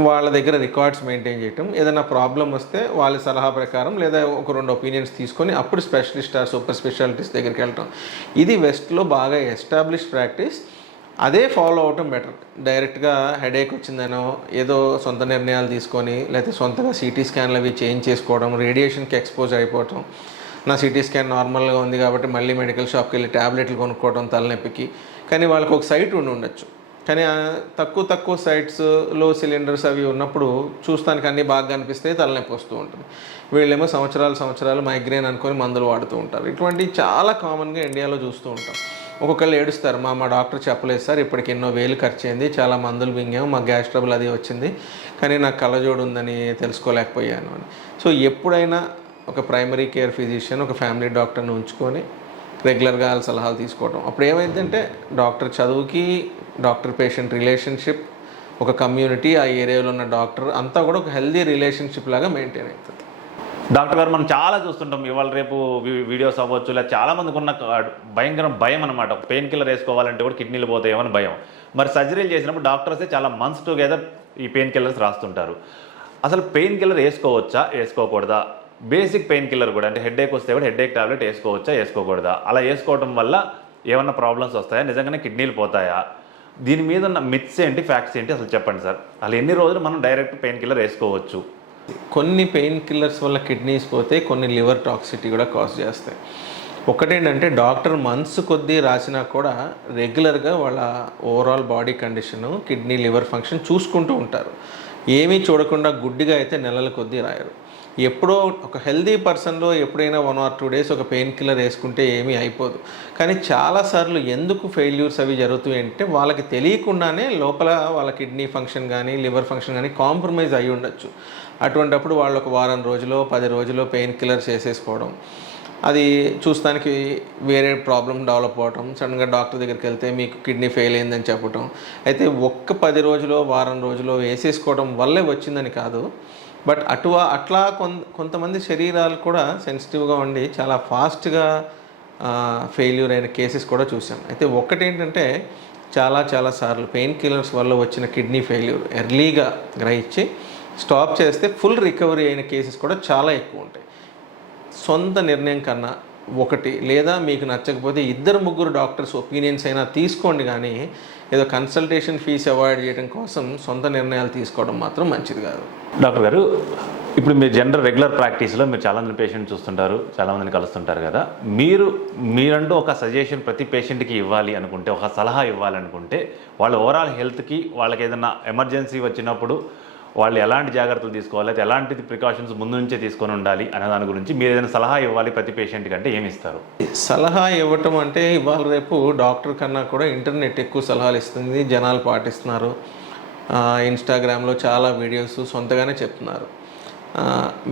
వాళ్ళ దగ్గర రికార్డ్స్ మెయింటైన్ చేయటం, ఏదైనా ప్రాబ్లం వస్తే వాళ్ళ సలహా ప్రకారం లేదా ఒక 2 ఒపీనియన్స్ తీసుకొని అప్పుడు స్పెషలిస్ట్ ఆర్ సూపర్ స్పెషాలిటీస్ దగ్గరికి వెళ్ళటం. ఇది వెస్ట్లో బాగా ఎస్టాబ్లిష్ ప్రాక్టీస్. అదే ఫాలో అవటం బెటర్. డైరెక్ట్గా హెడేక్ వచ్చిందనో ఏదో సొంత నిర్ణయాలు తీసుకొని లేకపోతే సొంతగా సిటీ స్కాన్లు అవి చేంజ్ చేసుకోవడం, రేడియేషన్కి ఎక్స్పోజ్ అయిపోవటం, నా సిటీ స్కాన్ నార్మల్గా ఉంది కాబట్టి మళ్ళీ మెడికల్ షాప్కి వెళ్ళి ట్యాబ్లెట్లు కొనుక్కోవడం తలనొప్పికి. కానీ వాళ్ళకి ఒక సైట్ ఉండొచ్చు, కానీ తక్కువ సైట్స్ లో సిలిండర్స్ అవి ఉన్నప్పుడు చూస్తానికి అన్నీ బాగా అనిపిస్తే తలనొప్పి వస్తూ ఉంటుంది. వీళ్ళేమో సంవత్సరాలు మైగ్రేన్ అనుకొని మందులు వాడుతూ ఉంటారు. ఇటువంటివి చాలా కామన్గా ఇండియాలో చూస్తూ ఉంటాం. ఒక్కొక్కళ్ళు ఏడుస్తారు, మా డాక్టర్ చెప్పలేదు సార్, ఇప్పటికి ఎన్నో వేలు ఖర్చు అయింది, చాలా మందులు మింగాము, మా గ్యాస్ ట్రబుల్ అది వచ్చింది, కానీ నాకు కళ్ళజోడు ఉందని తెలుసుకోలేకపోయాను అని. సో ఎప్పుడైనా ఒక ప్రైమరీ కేర్ ఫిజిషియన్, ఒక ఫ్యామిలీ డాక్టర్ని ఉంచుకొని రెగ్యులర్గా వాళ్ళ సలహాలు తీసుకోవడం. అప్పుడు ఏమైందంటే డాక్టర్ చదువుకి డాక్టర్ పేషెంట్ రిలేషన్షిప్, ఒక కమ్యూనిటీ, ఆ ఏరియాలో ఉన్న డాక్టర్ అంతా కూడా ఒక హెల్దీ రిలేషన్షిప్ లాగా మెయింటైన్ అవుతుంది. డాక్టర్ గారు మనం చాలా చూస్తుంటాం, ఇవాళ రేపు వీడియోస్ అవ్వచ్చు, లేదా చాలామందికి ఉన్న భయంకర భయం అనమాట, పెయిన్ కిల్లర్ వేసుకోవాలంటే కూడా కిడ్నీలు పోతాయేమని భయం. మరి సర్జరీలు చేసినప్పుడు డాక్టర్సే చాలా మంత్స్ టుగెదర్ ఈ పెయిన్ కిల్లర్స్ రాస్తుంటారు. అసలు పెయిన్ కిల్లర్ వేసుకోవచ్చా, వేసుకోకూడదా? బేసిక్ పెయిన్ కిల్లర్ కూడా, అంటే హెడేక్ వస్తే కూడా హెడేక్ టాబ్లెట్ వేసుకోవచ్చా, వేసుకోకూడదా? అలా వేసుకోవడం వల్ల ఏమన్నా ప్రాబ్లమ్స్ వస్తాయా, నిజంగానే కిడ్నీలు పోతాయా? దీని మీద ఉన్న మిత్స్ ఏంటి, ఫ్యాక్ట్స్ ఏంటి, అసలు చెప్పండి సార్. అసలు ఎన్ని రోజులు మనం డైరెక్ట్ పెయిన్ కిల్లర్ వేసుకోవచ్చు? కొన్ని పెయిన్ కిల్లర్స్ వల్ల కిడ్నీస్ పోతే కొన్ని లివర్ టాక్సిటీ కూడా కాజ్ చేస్తాయి. ఒకటేంటంటే డాక్టర్ మంత్స్ కొద్దీ రాసినా కూడా రెగ్యులర్గా వాళ్ళ overall body condition, kidney liver function చూసుకుంటూ ఉంటారు. ఏమీ చూడకుండా గుడ్డిగా అయితే నెలల కొద్దీ రాయరు. ఎప్పుడో ఒక హెల్దీ పర్సన్లో ఎప్పుడైనా 1 or 2 days ఒక పెయిన్ కిల్లర్ వేసుకుంటే ఏమీ అయిపోదు. కానీ చాలాసార్లు ఎందుకు ఫెయిల్యూర్స్ అవి జరుగుతాయి అంటే వాళ్ళకి తెలియకుండానే లోపల వాళ్ళ కిడ్నీ ఫంక్షన్ కానీ లివర్ ఫంక్షన్ కానీ కాంప్రమైజ్ అయి ఉండొచ్చు. అటువంటప్పుడు వాళ్ళు ఒక వారం రోజులో 10 రోజులో పెయిన్ కిల్లర్స్ వేసేసుకోవడం, అది చూస్తానికి వేరే ప్రాబ్లం డెవలప్ అవ్వటం, సడన్గా డాక్టర్ దగ్గరికి వెళ్తే మీకు కిడ్నీ ఫెయిల్ అయిందని చెప్పటం. అయితే ఒక్క 10 రోజులో వారం రోజులో వేసేసుకోవడం వల్లే వచ్చిందని కాదు. బట్ అట్లా కొంతమంది శరీరాలు కూడా సెన్సిటివ్గా ఉండి చాలా ఫాస్ట్గా ఫెయిల్యూర్ అయిన కేసెస్ కూడా చూసాం. అయితే ఒక్కటేంటంటే చాలా సార్లు పెయిన్ కిల్లర్స్ వల్ల వచ్చిన కిడ్నీ ఫెయిల్యూర్ ఎర్లీగా గ్రహించి స్టాప్ చేస్తే ఫుల్ రికవరీ అయిన కేసెస్ కూడా చాలా ఎక్కువ ఉంటాయి. సొంత నిర్ణయం కన్నా ఒకటి, లేదా మీకు నచ్చకపోతే 2-3 డాక్టర్స్ ఒపీనియన్స్ అయినా తీసుకోండి, కానీ ఏదో కన్సల్టేషన్ ఫీజు అవాయిడ్ చేయడం కోసం సొంత నిర్ణయాలు తీసుకోవడం మాత్రం మంచిది కాదు. డాక్టర్ గారు, ఇప్పుడు మీరు జనరల్ రెగ్యులర్ ప్రాక్టీస్లో మీరు చాలామంది పేషెంట్ చూస్తుంటారు, చాలామందిని కలుస్తుంటారు కదా, మీరంటూ ఒక సజెషన్ ప్రతి పేషెంట్కి ఇవ్వాలి అనుకుంటే, ఒక సలహా ఇవ్వాలనుకుంటే, వాళ్ళ ఓవరాల్ హెల్త్కి వాళ్ళకి ఏదైనా ఎమర్జెన్సీ వచ్చినప్పుడు వాళ్ళు ఎలాంటి జాగ్రత్తలు తీసుకోవాలి, అయితే ఎలాంటి ప్రికాషన్స్ ముందు నుంచే తీసుకొని ఉండాలి అనే దాని గురించి మీరు ఏదైనా సలహా ఇవ్వాలి ప్రతి పేషెంట్కి అంటే ఏమి ఇస్తారు? సలహా ఇవ్వటం అంటే ఇవాళ రేపు డాక్టర్ కన్నా కూడా ఇంటర్నెట్ ఎక్కువ సలహాలు ఇస్తుంది, జనాలు పాటిస్తున్నారు. ఇన్స్టాగ్రామ్లో చాలా వీడియోస్ సొంతగానే చెప్తున్నారు.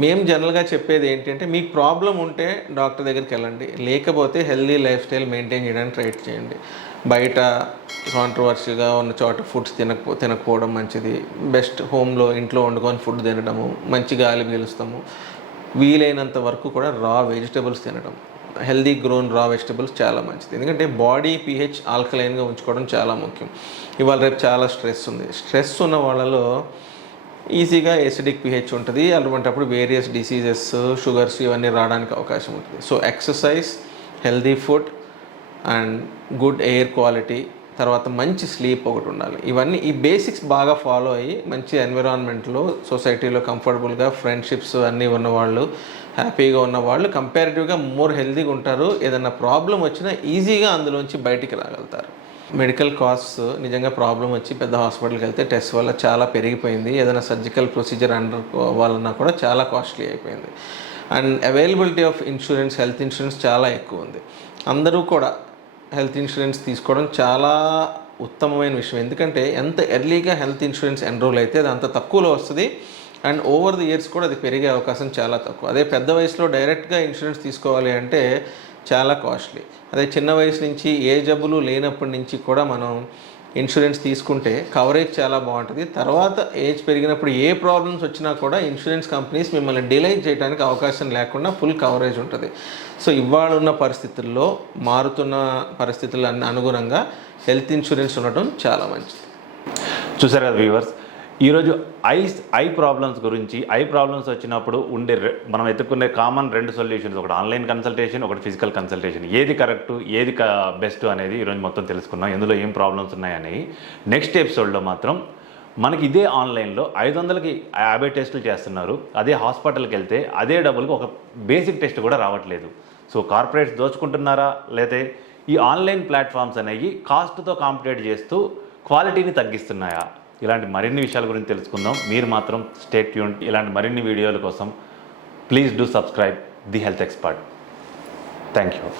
మేము జనరల్గా చెప్పేది ఏంటంటే, మీకు ప్రాబ్లం ఉంటే డాక్టర్ దగ్గరికి వెళ్ళండి, లేకపోతే హెల్దీ లైఫ్ స్టైల్ మెయింటైన్ చేయడానికి ట్రై చేయండి. బయట కాంట్రవర్షియల్గా ఉన్న చోట ఫుడ్స్ తినకపోవడం మంచిది. బెస్ట్ హోమ్లో ఇంట్లో వండుకొని ఫుడ్ తినడము, మంచి గాలి పీలుస్తాము. వీలైనంత వరకు కూడా రా వెజిటబుల్స్ తినడం, హెల్దీ గ్రోన్ రా వెజిటబుల్స్ చాలా మంచిది. ఎందుకంటే బాడీ pH ఆల్కలైన్గా ఉంచుకోవడం చాలా ముఖ్యం. ఇవాళ రేపు చాలా స్ట్రెస్ ఉంది. స్ట్రెస్ ఉన్న వాళ్ళలో ఈజీగా ఎసిడిక్ pH ఉంటుంది. అటువంటిప్పుడు వేరియస్ డిసీజెస్, షుగర్స్ ఇవన్నీ రావడానికి అవకాశం ఉంటుంది. So exercise, healthy food and good air quality, తర్వాత మంచి స్లీప్ ఒకటి ఉండాలి. ఇవన్నీ ఈ బేసిక్స్ బాగా ఫాలో అయ్యి మంచి ఎన్విరాన్మెంట్లో సొసైటీలో కంఫర్టబుల్గా ఫ్రెండ్షిప్స్ అన్నీ ఉన్నవాళ్ళు, హ్యాపీగా ఉన్నవాళ్ళు కంపారిటివ్గా మోర్ హెల్తీగా ఉంటారు. ఏదైనా ప్రాబ్లం వచ్చినా ఈజీగా అందులోంచి బయటికి రాగలుగుతారు. మెడికల్ కాస్ట్స్ నిజంగా ప్రాబ్లం వచ్చి పెద్ద హాస్పిటల్కి వెళ్తే టెస్ట్ వల్ల చాలా పెరిగిపోయింది. ఏదైనా సర్జికల్ ప్రొసీజర్ వలన కూడా చాలా కాస్ట్లీ అయిపోయింది. And availability of insurance, health insurance చాలా ఎక్కువ ఉంది. అందరూ కూడా హెల్త్ ఇన్సూరెన్స్ తీసుకోవడం చాలా ఉత్తమమైన విషయం. ఎందుకంటే ఎంత ఎర్లీగా హెల్త్ ఇన్సూరెన్స్ ఎన్రోల్ అయితే అది అంత తక్కువలో వస్తుంది. అండ్ ఓవర్ ది ఇయర్స్ కూడా అది పెరిగే అవకాశం చాలా తక్కువ. అదే పెద్ద వయసులో డైరెక్ట్గా ఇన్సూరెన్స్ తీసుకోవాలి అంటే చాలా కాస్ట్లీ. అదే చిన్న వయసు నుంచి ఏ జబ్బులు లేనప్పటి నుంచి కూడా మనం ఇన్సూరెన్స్ తీసుకుంటే కవరేజ్ చాలా బాగుంటుంది. తర్వాత ఏజ్ పెరిగినప్పుడు ఏ ప్రాబ్లమ్స్ వచ్చినా కూడా ఇన్సూరెన్స్ కంపెనీస్ మిమ్మల్ని డిలే చేయడానికి అవకాశం లేకుండా ఫుల్ కవరేజ్ ఉంటుంది. సో ఇవాళ ఉన్న పరిస్థితుల్లో, మారుతున్న పరిస్థితులన్నీ అనుగుణంగా హెల్త్ ఇన్సూరెన్స్ ఉండటం చాలా మంచిది. చూసారు కదా వ్యూవర్స్, ఈరోజు ఐ ప్రాబ్లమ్స్ గురించి, ఐ ప్రాబ్లమ్స్ వచ్చినప్పుడు ఉండే మనం ఎత్తుకునే కామన్ 2 సొల్యూషన్స్, ఒకటి ఆన్లైన్ కన్సల్టేషన్, ఒకటి ఫిజికల్ కన్సల్టేషన్. ఏది కరెక్ట్, ఏది బెస్ట్ అనేది ఈరోజు మొత్తం తెలుసుకున్నాం, ఎందులో ఏం ప్రాబ్లమ్స్ ఉన్నాయని. నెక్స్ట్ ఎపిసోడ్లో మాత్రం మనకి ఇదే ఆన్లైన్లో 500కి 50 టెస్టులు చేస్తున్నారు. అదే హాస్పిటల్కి వెళ్తే అదే డబ్బులకు ఒక బేసిక్ టెస్ట్ కూడా రావట్లేదు. సో కార్పొరేట్స్ దోచుకుంటున్నారా, లేకపోతే ఈ ఆన్లైన్ ప్లాట్ఫామ్స్ అనేవి కాస్ట్తో కాంపిటేట్ చేస్తూ క్వాలిటీని తగ్గిస్తున్నాయా? ఇలాంటి మరిన్ని విషయాల గురించి తెలుసుకుందాం. మీరు మాత్రం స్టే ట్యూన్డ్. ఇలాంటి మరిన్ని వీడియోల కోసం please do subscribe the health expert. Thank you.